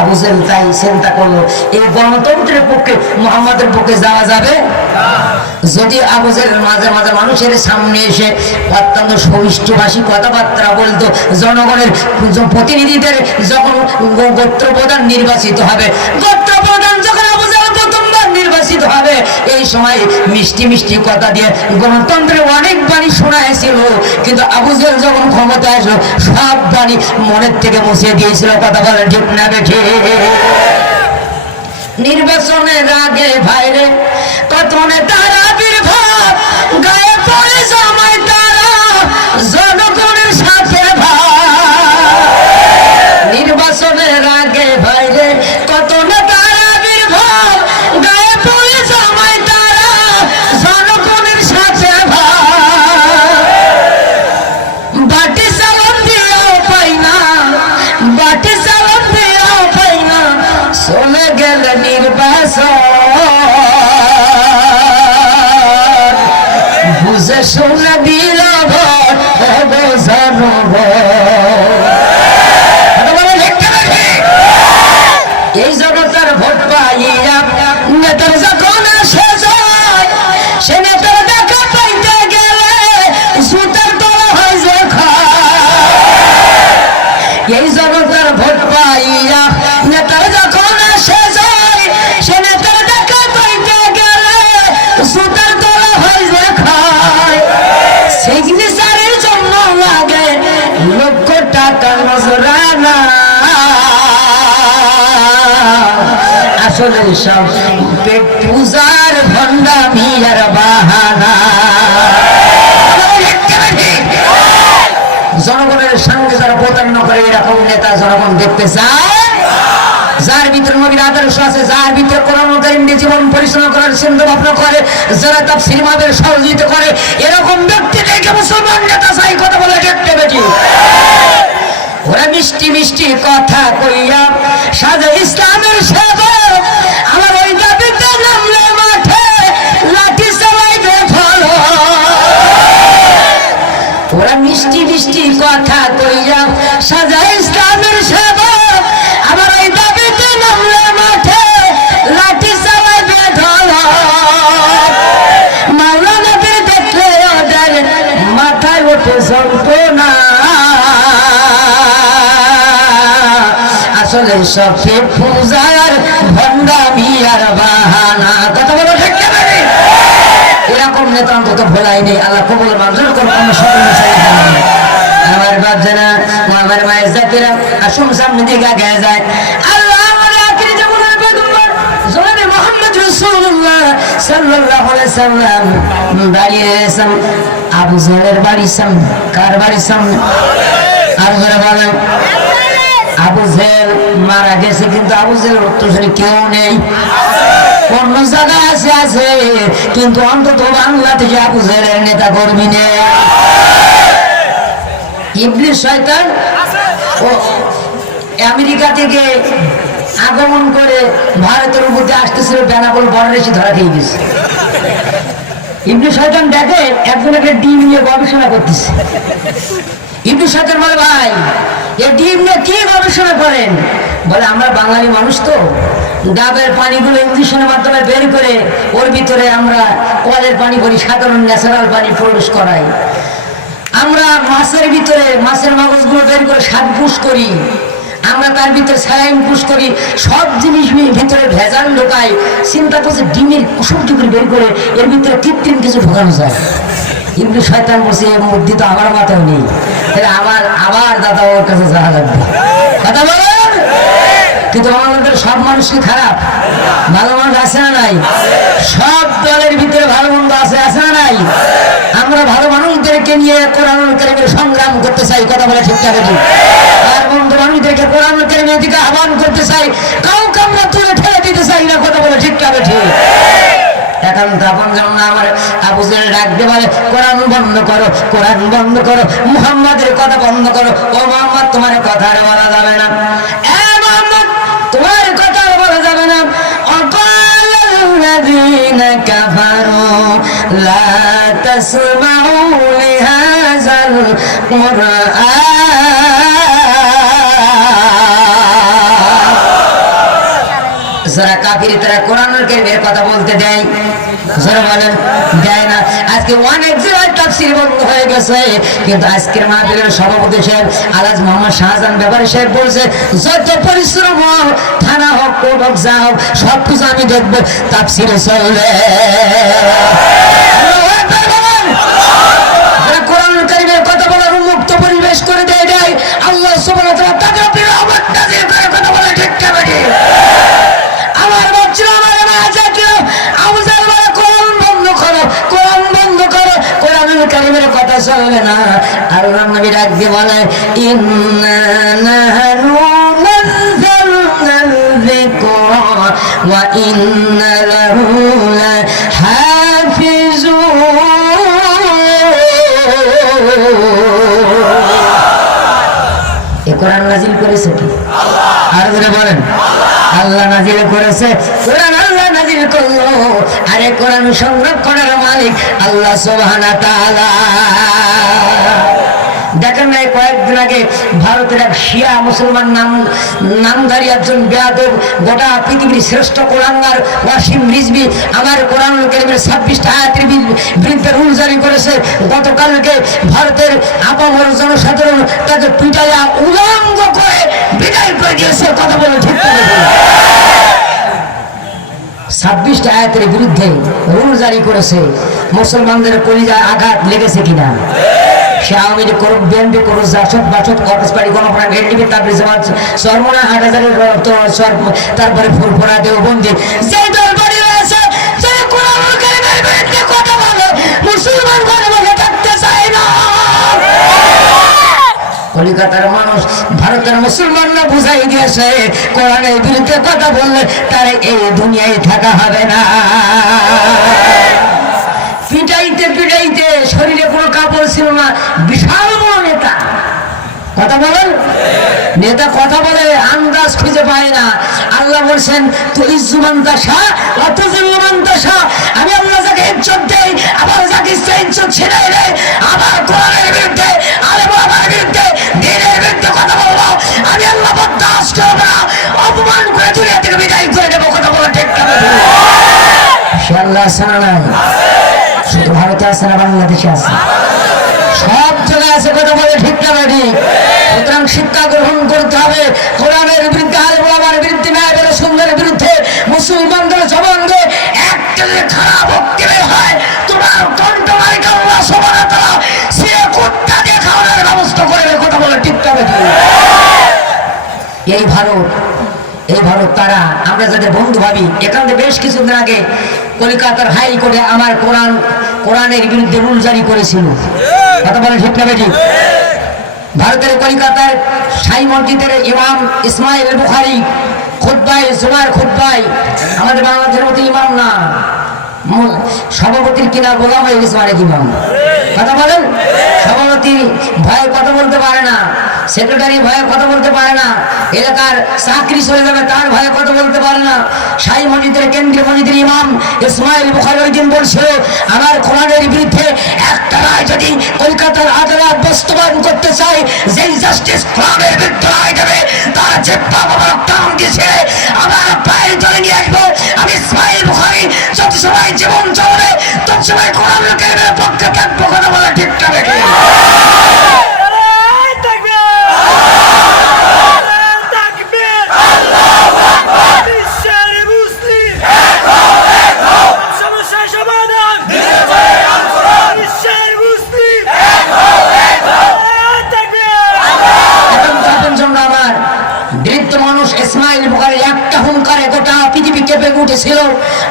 আবু জেহেল তাই চিন্তা করলো এই গণতন্ত্রের পক্ষে মুহাম্মাদের পক্ষে যাওয়া যাবে। যদি আবু জেহেল মাঝে মাঝে মানুষের সামনে এসে অত্যন্ত সুমিষ্টভাষী কথাবার্তা বলতো, জনগণের প্রতিনিধিদের যখন গোত্র প্রধান নির্বাচিত হবে, গোত্র প্রধান যখন আবু জেহেল প্রথমবার নির্বাচিত হবে, এই সময় মিষ্টি মিষ্টি কথা দিয়ে গণতন্ত্রের অনেক বাণী শোনাইছিল, কিন্তু আবু জেহেল যখন ক্ষমতা আসলো সব বাণী মনের থেকে মুছে দিয়েছিল। কথা বলে ঠিক না বেঠিক? নির্বাচনের আগে ভাইরে কত নেতার আবির্ভাব, গায়ে পড়ে জামাই তারা জনগণের সাথে ভাব। নির্বাচনের আগে ভাইরে কত নেতার আবির্ভাব, গায়ে পড়ে জামাই তারা জনগণের সাথে ভাব। বাটি চালান দিয়েও পাই না, বাটি চালান দিয়েও পাই না, চলে গেলে নির্বাচন বুঝে শুনে দিল ভোট হবে জনগণ। এই জনতার ভোট পাইয়া নেতার যখন আসে যায়, সে নেতার দেখা পাইতে গেলে জুতার তলা হয় যে এই জনতার ভোট পাইয়া নেতার যখন আসে যায়, সে নেতার দেখা পাইতে গেলে জুতার তলা হয় যে খায়। সিগনেচারের জন্য লাগে লক্ষ টাকা নজরানা, আসলে সব পেট পূজার ভণ্ডামি আর বাহানা। জনগণের সঙ্গে যারা প্রতারণা করে এরকম নেতা জনগণ দেখতে চায়, যার ভিতরে নবীর আদর্শ আছে, যার ভিতরে কোরআন কারীম দিয়ে জীবন পরিচালনা করার চিন্তা ভাবনা করে, যারা তাফসীর মাহফিল সহযোগিতা করে, এরকম ব্যক্তি দেখে মুসলমান নেতা চাই। কথা বলে দেখতে বেটি? ওরা মিষ্টি মিষ্টি কথা কইয়া সাজে ইসলামের সেবা, আমার ওই দাবিতে নামলে মাঠে লাঠি চালাইবে ভালো। ওরা মিষ্টি মিষ্টি কথা কইয়া সাজা ইসলামের সেবা, আমার ওই দাবিতে নামলে মাঠে লাঠি চালাইবে ভালো। মাওলানাদের দেখলে ওদের মাথায় ওঠে যন্ত্রণা, আসলে সব পেট পূজার ভণ্ডামি আর বাহানা। কথা বলো ঠিক না? এরকম নেতা অন্তত ভোলাই নেই। আল্লাহ কবুল মঞ্জুর করুন। আমরা সকলে চাই আমার বাচ্চারা, আমার মায়ের জাতিরা, আসুন সামনে দিকে আগে যায়। আল্লাহ আমাদের আখিরি জীবনের পয়গম্বর জনাবে মুহাম্মদ রাসূলুল্লাহ সাল্লাল্লাহু আলাইহি সাল্লাম দাঁড়িয়ে আছেন আবু জেহেলের বাড়ির সামনে। কার বাড়ির সামনে? আর যারা বলেন আবু জেহেল মারা গেছে, কিন্তু আবু জেহেলের উত্তরসূরি কেউ নেই। অন্য জায়গায় আছে আছে, কিন্তু অন্তত বাংলাদেশে আবু জেহেলের নেতা কর্মী নেই। ইবলিস শয়তান ও আমেরিকা থেকে আগমন করে ভারতের উপর দিয়ে আসতেছিল, বেনাপোল বর্ডারে এসে ধরা খেয়ে গেছে। ইবলিস শয়তান দেখে একজন একটা ডিম নিয়ে গবেষণা করতেছে। ইবলিস শয়তান বলে ভাই এই ডিম নিয়ে কি গবেষণা করেন? বলে আমরা বাঙালি মানুষ তো ডাবের পানিগুলো ইঞ্জেকশনের মাধ্যমে বের করে ওর ভিতরে আমরা কলের পানি করি, সাধারণ ন্যাচারাল পানি প্রবেশ করাই। আমরা মাছের ভিতরে মাছের মগজগুলো বের করে স্বাদ পুষ করি, আমরা তার ভিতরে স্যালাইন পুষ করি, সব জিনিস ভিতরে ভেজাল ঢোকাই। চিন্তা করছে ডিমের কুসুম টুকুর বের করে এর ভিতরে কৃত্রিম কিছু ঢোকানো যায়। কিন্তু শয়তান বসে এর মধ্যে তো আমার মাথাও নেই, তাহলে আমার আবার দাদা ওর কাছে যাওয়া লাগবে। কথা বলেন। কিন্তু আমাদের সব মানুষই খারাপ, ভালো মানুষ আছে না নাই? সব দলের ভিতরে ভালো মন্দ আছে, আছে না নাই? আমরা ভালো মানুষদেরকে নিয়ে কোরআনুল কারীমের সংগ্রাম করতে চাই, কথা বলে ঠিক থাকে ঠিক। আর মন্দ মানুষদেরকে কোরআনুল কারীমের দিকে আহ্বান করতে চাই, কাউকে আমরা তুলে ঠেলে দিতে চাই না, কথা বলে ঠিক থাকে ঠিক। এখন তখন যেমন আমার আবু জেহেল ডাক দিয়ে বলে কোরআন বন্ধ করো, কোরআন বন্ধ করো, মুহাম্মাদের কথা বন্ধ করো। ও মুহাম্মদ, তোমার কথা আর বলা যাবে না, এ মুহাম্মদ তোমার কথা আর বলা যাবে না। وقال الذين كفروا لا تسمعوا لهذا القرآن। যারা কাফির তারা কোরআনুল কারীমের কথা বলতে দেয়, যারা বলেন দেয় না। আজকে অনেক জায়গায় তাফসীর বন্ধ হয়ে গেছে, কিন্তু আজকের মাহফিলের সভাপতি সাহেব আলহাজ মোহাম্মদ শাহজাহান ব্যাপারী সাহেব বলছে যত পরিশ্রম হোক, থানা হোক, কোর্ট হোক, যা হোক, সবকিছু আমি দেখবো, তাফসীরে চলবে। যারা কোরআনুল কারীমের কথা বলার উন্মুক্ত পরিবেশ করে দেয় আল্লাহ সুবহানাহু ওয়া তাআলা তাদের উপরে রহমত নাযিল করে, কথা বলে ঠিক না ঠিক? আমার বাচ্চারা, আমার মা জাতিরা, আবু জাহেল বলে কোরআন বন্ধ করো, কোরআন বন্ধ করো, কোরআনুল কারীমের কথা চলবে না। আল্লাহর নবী ডাক দিয়ে বলে ইন্না নাহনু নাযালনাল যিকরা ওয়া ইন্না লাহু লাহাফিজুন। এই কোরআন নাযিল করেছে কি? আল্লাহ। আর জোরে বলেন আল্লাহ নাযিল করেছে। কোরআন আল্লাহ নাযিল করলো, আরে কোরআন সংরক্ষণের মালিক আল্লাহ সুবহানাহু ওয়া তাআলা। দেখেন না, কয়েকদিন আগে ভারতের এক শিয়া মুসলমান নামধারী একজন বেয়াদব, গোটা পৃথিবীর শ্রেষ্ঠ কোরআনগার ওয়াসিম রিজভী আমার কোরআনুল কারীমের 26টা আয়াতের বিরুদ্ধে রুল জারি করেছে। গতকালকে ভারতের আপামর জনসাধারণ তাকে পিটাইয়া উলঙ্গ করে বিদায় করে দিয়েছে, কথা বলে ঠিক করে। 26টা আয়াতের বিরুদ্ধে রুল জারি করেছে। মুসলমানদের কলিজায় আঘাত লেগেছে কিনা? সে আওয়ামী লীগ করুক, বিএনপি করুক, জাসদ বাসদ, কংগ্রেস পার্টি, গণপ্রাণ, এনডিপি, তারপরে জামাত, সরমনা, 8,000-এর তারপরে ফুরফুরা, দেওবন্দি, যে দলবাড়ি রয়েছে, যে কোরআনুল কারীমের বিরুদ্ধে কথা বলে, মুসলমান ঘরে বসে থাকতে চায় না। কলিকাতার মানুষ ভারতের মুসলমানরা বুঝাই দিয়েছে কোরআনের বিরুদ্ধে কথা বললে তার এই দুনিয়ায় থাকা হবে না। পিটাইতে পিটাইতে শরীরে কোনো কাপড় ছিল না, বিশাল বড় নেতা, কথা বলেন, নেতা কথা বলে আন্দাজ খুঁজে পায় না। আল্লাহ বলছেন তুইজ্জু মান তাশা ওয়া তুযিল্লু মান তাশা, আমি আল্লাহ যাকে ইজ্জত দেই, আবার যাকে ইচ্ছা ইজ্জত ছেড়ে দেই। আমার কোরআনের বিরুদ্ধে, আলেম ওলামার বিরুদ্ধে, দ্বীনের বিরুদ্ধে কথা বলবো, আমি আল্লাহ বরদাস্ত করব না, অপমান করে দুনিয়া থেকে বিদায় করে দেবো, কথা বলে ঠিক না? সে আল্লাহ আছে না নাই? শুধু ভারতে আছে না বাংলাদেশে আছে? সব জায়গায় আছে, কথা বলে ঠিক না ঠিক? সুতরাং শিক্ষা গ্রহণ করতে হবে। কোরআনের বিরুদ্ধে, আলেম ওলামার বিরুদ্ধে, ন্যায় সুন্দরের বিরুদ্ধে মুসলমানদের জবান দিয়ে একটা যে খারাপ ভক্তি বের হয়, তোমার কণ্ঠ মালিক আল্লাহ সুবহানাহু ওয়া তাআলা সে কুত্তা দিয়ে খাওয়ানোর ব্যবস্থা করে, কথা বলে ঠিক না ঠিক? এই ভারত তারা আমরা যাদের বন্ধু ভাবি, এখান থেকে বেশ কিছুদিন আগে কলকাতার হাইকোর্টে আমার কোরআনের বিরুদ্ধে রুল জারি করেছিল, কথা বলে ঠিক না ঠিক? ভারতের কলকাতার শাহী মসজিদের ইমাম ইসমাইল বুখারী খুতবায়, জুমার খুতবায়, আমাদের বাংলাদেশের মতো ইমাম না, সভাপতির কিনা গোলাম হয়ে গেছে অনেক ইমাম, কথা বলেন। সভাপতি ভয়ে কথা বলতে পারে না, সেক্রেটারি ভয়ে কথা বলতে পারে না, এলাকার চাকরি চলে যাবে তার ভয়ে কথা বলতে পারে না। শাহী মসজিদের, কেন্দ্রীয় মসজিদের ইমাম ইসমাইল বুখারী ওই দিন বলছিল আমার কোরআনের বিরুদ্ধে একটা রায় যদি কলকাতার আদালত বাস্তবায়ন করতে চায়, যেই জাস্টিস কোরআনের বিরুদ্ধে রায় দেবে তার জিহ্বা বাবার কাম দিয়েছে আমার পায়ে ধরে নিয়ে আসবো। আমি ইসমাইল বুখারী যত সময় জীবন চলবে তত সময় কোরআনুল কারীমের পক্ষে থাকবো, কথা বলে ঠিক না? উঠেছিল।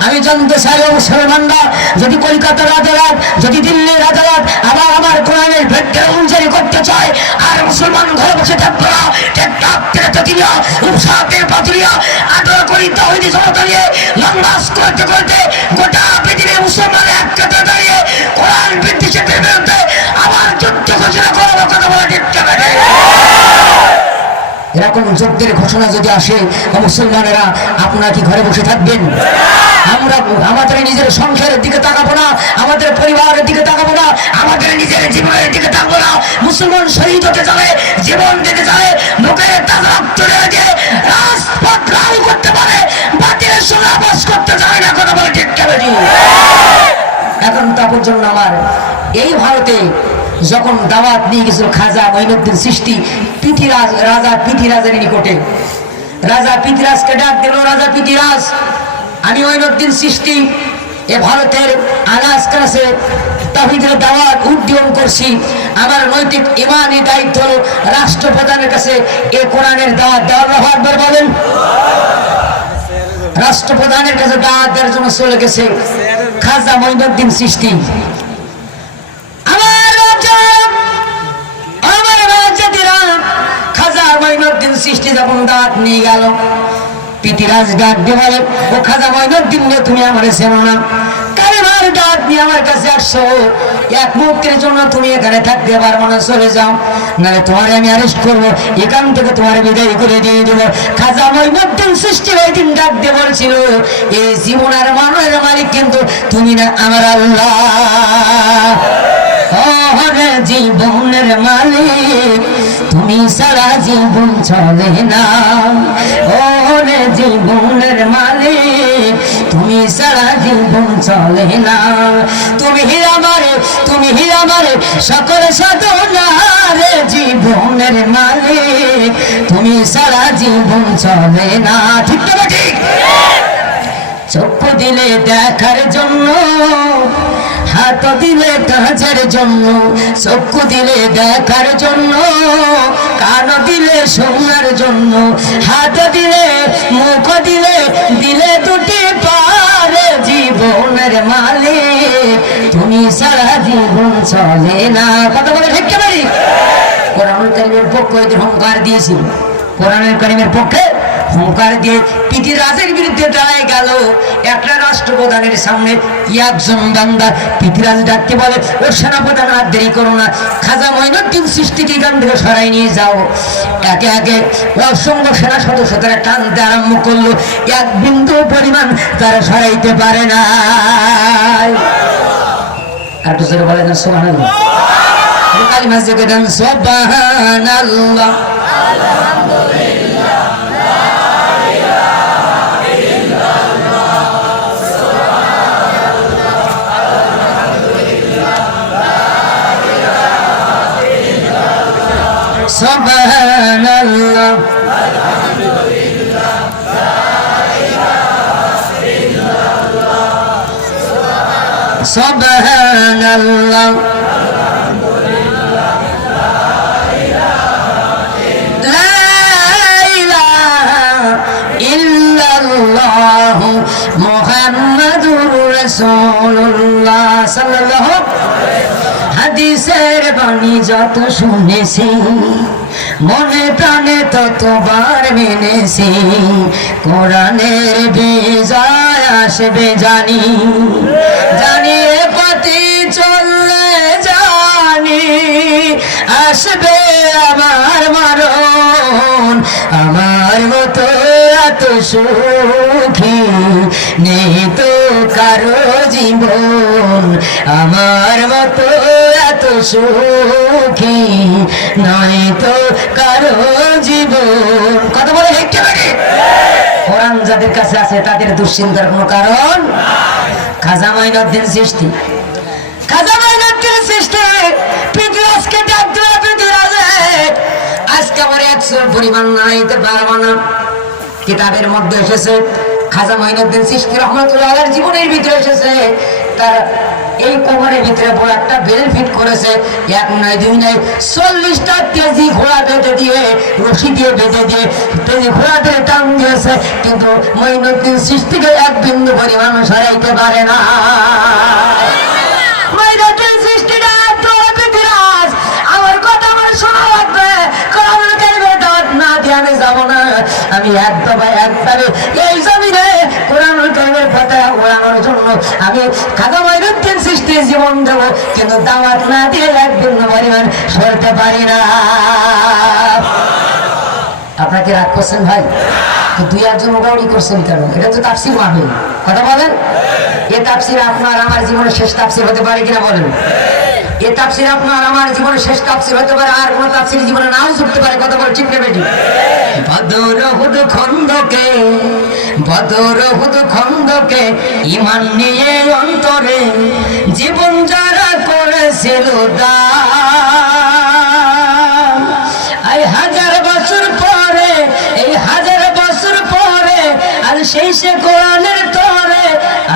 আমি জানতে চাই ও মুসলমানরা, যদি কলকাতার আদালত, যদি দিল্লির আদালত আবার আমার কোরআনের ব্যাখ্যা অনুযায়ী করতে চায়, আর মুসলমান ঘরে বসে থাকবে না, টেকটাক তেরেতিয়া উপসাতের পাতুরিয়া আদর করি তাওহীদি জনতা নিয়ে লম্বাস করতে করতে গোটা পৃথিবীর মুসলমান এক কাতারে দাঁড়িয়ে কোরআন বিদ্বেষের বিরুদ্ধে আবার যুদ্ধ ঘোষণা করার কথা বলা ঠিক যাবে না। এরকম যুদ্ধের ঘোষণা যদি আসে, মুসলমানেরা আপনারা কি ঘরে বসে থাকবেন? আমরা আমাদের নিজের সংসারের দিকে তাকাবো না, আমাদের পরিবারের দিকে তাকাবো না, আমাদের নিজের জীবনের দিকে তাকাবো না। মুসলমান শহীদ হতে যাবে, জীবন দিতে যাবে, মুখের তাজা রক্ত দিয়ে রাজপথ লাল করতে পারে, বাতিলের সঙ্গে আপোষ করতে চায় না, কথা বলে ঠিক যাবে। এখন তারপর জন্য আমার এই ভারতে যখন দাওয়াত নিয়ে গেছিল খাজা মঈনুদ্দিন চিশতি পৃথিরাজ, রাজা পৃথিরাজের নিকটে, রাজা পৃথিরাজকে ডাক দিল, রাজা পৃথিরাজ, আমি মঈনুদ্দিন চিশতি এ ভারতের আনাজ কাছে তাওহীদের দাওয়াত উদ্যম করছি। আমার নৈতিক ইমানি দায়িত্ব হলো রাষ্ট্রপ্রধানের কাছে এ কোরআনের দাওয়াত দেওয়ার। আকবার বলেন। রাষ্ট্রপ্রধানের কাছে দাওয়াত দেওয়ার জন্য চলে গেছে খাজা মঈনুদ্দিন চিশতি। সৃষ্টি যখন দাঁত নিয়ে গেল, পৃথিরাজ ডাক দিয়ে বলে, ও খাজা মঈনুদ্দিন, তুমি আমার চেনো না, কারিমার ডাক দিয়ে আমার কাছে আসছো, এক মুহূর্তের জন্য তুমি এখানে থাকতে পারবো না, চলে যাও, নাহলে তোমার আমি অ্যারেস্ট করবো, এখান থেকে তোমার বিদায় করে দিয়ে দেবো। খাজা মঈনুদ্দিন সৃষ্টি ওই দিন ডাক দিয়ে বলছিল, এই জীবন আর মানবের মালিক কিন্তু তুমি না, আমার আল্লাহ। ওরে জীবনের মালিক তুমি সারা জীবন চলে না, ওরে জীবনের মালিক তুমি সারা জীবন চলে না, তুমি আমারে, তুমি আমারে সকল সাধনার জীবনের মালিক তুমি সারা জীবন চলে না। ঠিক না ঠিক? চক্ষু দিলে দেখার জন্য, হাত দিলে কাজের জন্য, চক্ষু দিলে দেখার জন্য, কান দিলে শোনার জন্য, হাত দিলে, মুখ দিলে, দিলে দুটি পারে জীবনের মালিক তুমি সারা জীবন চলে না। কথা বলে ঠিক পারি? কোরআনুল কারীমের পক্ষে হুঙ্কার দিয়েছিল, কোরআনুল কারীমের পক্ষে হুঙ্কার দিয়ে পৃথিরাজের বিরুদ্ধে দাঁড়ায় গেল একটা রাষ্ট্রপ্রধানের সামনে। একজন বান্দা পৃথিরাজ ডাকতে বলে, ও সেনাপ্রধান, আর দেরি করো না, খাজা মঈনুদ্দিন চিশতিকে এখান থেকে সরাই নিয়ে যাও। একে একে অসংখ্য সেনা সদস্য তারা টানতে আরম্ভ করলো, এক বিন্দু পরিমাণ তারা সরাইতে পারে না। আর তো জোরে বলে না সুবহানাল্লাহ, কালিমা জেগে দেন সুবহানাল্লাহ। সুবহানাল্লাহ, সুবহানাল্লাহ, লা ইলাহা ইল্লাল্লাহ মুহাম্মাদুর রাসূলুল্লাহ সাল্লাল্লাহু। হাদিসের বাণী যত শুনেছি, মনে প্রাণে ততবার মেনেছি, কোরআনের বিজয় আসবে জানি, জানি এ পথে চললে জানি আসবে আমার মরণ, আমার মতো এত সুখী নেই তো কারো জীবন, আমার মতো এত সুখী নয় তো কারো জীবন। কথা বলে দেখতে পারে? কোরআন যাদের কাছে আছে তাদের দুশ্চিন্তার কোনো কারণ। খাজা মঈনুদ্দিন চিশতি, খাজা মঈনুদ্দিন চিশতি পৃথিরাজকে ডাক দিল, পৃথিরাজে আজকে আমার 100 পরিমাণ নাইতে পারবো না। কিতাবের মধ্যে এসেছে খাজা মঈনুদ্দিন চিশতি রহমাতুল্লাহ আলাইহির জীবনের ভিতরে এসেছে তার এই কোমরের ভিতরে বড় একটা বেল্ট ফিট করেছে, এক নয় দুই নয় 40টা তেজি ঘোড়া বেঁধে দিয়ে রশি দিয়ে বেঁধে দিয়ে তেজি ঘোড়া দিয়ে টান দিয়েছে, কিন্তু মঈনুদ্দিন চিশতিকে এক বিন্দু পরিমাণ সরাইতে পারে না। মঈনুদ্দিন চিশতিটা আমার কথা আমার শোনা লাগবে, কোরআনুল কারীমের দাওয়াত না দিয়ে আমি যাব না। আমি এক দফায় একবারে এই জমিনে কোরআনুল কারীমের কথা ওড়ানোর জন্য আমি খাজা মঈনুদ্দিন চিশতির জীবন দেব, কিন্তু দাওয়াত না দিয়ে এক বিন্দু পরিমাণ সরতে পারি না। আপনাকে রাগ করছেন ভাই? তো দুই একজন ওগাউড়ি করছেন কেন? এটা তো তাফসীর মাহফিল, কথা বলেন। এ তাফসীর আপনার আমার জীবনের শেষ তাফসীর হতে পারে কিনা বলেন? এ তাফসীর আপনার আমার জীবনের শেষ তাফসীর হতে পারে, আর কোন তাফসীর জীবনে নাও ছুটতে পারে, কথা বলে ঠিক না বেটি? বদর হুদ খন্দকে, বদর হুদ খন্দকে ঈমান নিয়ে অন্তরে জীবন যারা করেছিল দান, এই হাজার বছর পরে, এই হাজার বছর পরে আর সেই সে কোরআনের তরে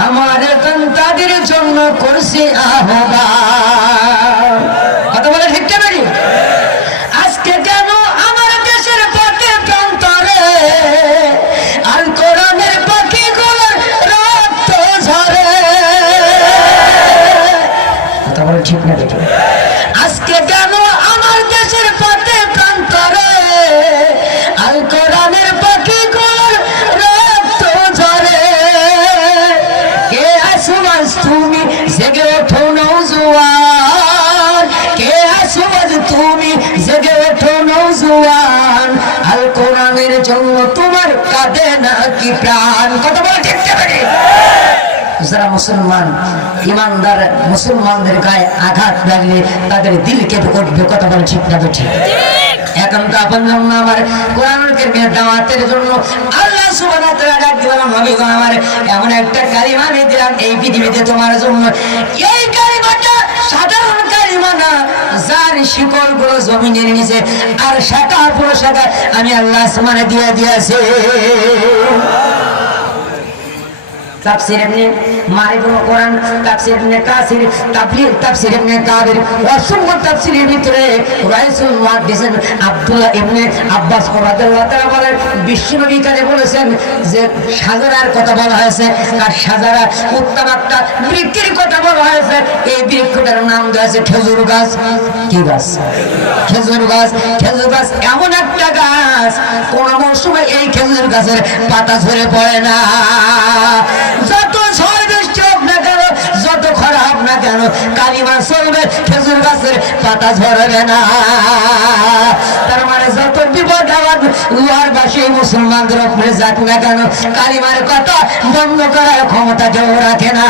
আমার এখন তাদের জন্য করছি আহ্বান, কথা বলে ঠিক না বেটি? আজকে কেন আমার দেশের পথে প্রান্তরে আর কোরআনের পাখিগুলোর রক্ত ঝরে, কথা বলে ঠিক না বেটি? আজকে কেন আমার দেশের পথে প্রান্তরে আর কোরআনের পাখিগুলোর রক্ত ঝরে। কে আছো আজ তুমি জেগে ওঠো নওজোয়ান, কে আছো আজ তুমি জেগে ওঠো নওজোয়ান, আল কোরআনের জন্য তোমার কাঁদে নাকি প্রাণ, কথা বলে ঠিক না বেটি? যারা মুসলমান ইমানদার মুসলমানদের গায়ে আঘাত লাগলে তাদের দিল কেঁপে উঠবে, কথা বলে ঠিক না বেটি? এখন তো আপন আমার কোরআনুল কারীমের দাওয়াতের জন্য আল্লাহ সুবহানাহু ওয়া তাআলা ডাক দিলেন, নবী গো আমার এমন একটা কালিমা আমি দিলাম এই পৃথিবীতে তোমার জন্য, এই কালিমাটা সাধারণ কালিমা না, যার শিকড় গুলো জমিনের নিচে আর শাখা পুরো শাখা আমি আল্লাহ আসমানে দিয়ে দিয়েছি। তাফসীর ইবনে মারিফুল কোরআন, তাফসীর ইবনে কাসির, তাফসীর ইবনে কাদির, অসংখ্য তাফসীরের ভিতরে রাইসুল মুহাদ্দিসিন আব্দুল্লাহ ইবনে আব্বাস রাদিয়াল্লাহু তাআলা বলেন, বিশ্বনবী কাজে বলেছেন যে সাজারার কথা বলা হয়েছে, আর সাজারা উত্তম একটা বৃক্ষের কথা বলা হয়েছে, এই বৃক্ষটার নাম দেওয়া হয়েছে খেজুর গাছ। কি গাছ? খেজুর গাছ। খেজুর গাছ এমন একটা গাছ কোন মৌসুমে এই খেজুর গাছের পাতা ঝরে পড়ে না, যত ঝড় বৃষ্টি হোক না কেন, যত খরা হোক না কেন, কালিমা চলবে, খেজুর গাছের পাতা ঝরবে না। তার মানে যত বিপদ আপদ লোহার বাসী মুসলমানদের উপরে যাক না কেন, কালিমার কথা বন্ধ করার ক্ষমতা কেউ রাখে না।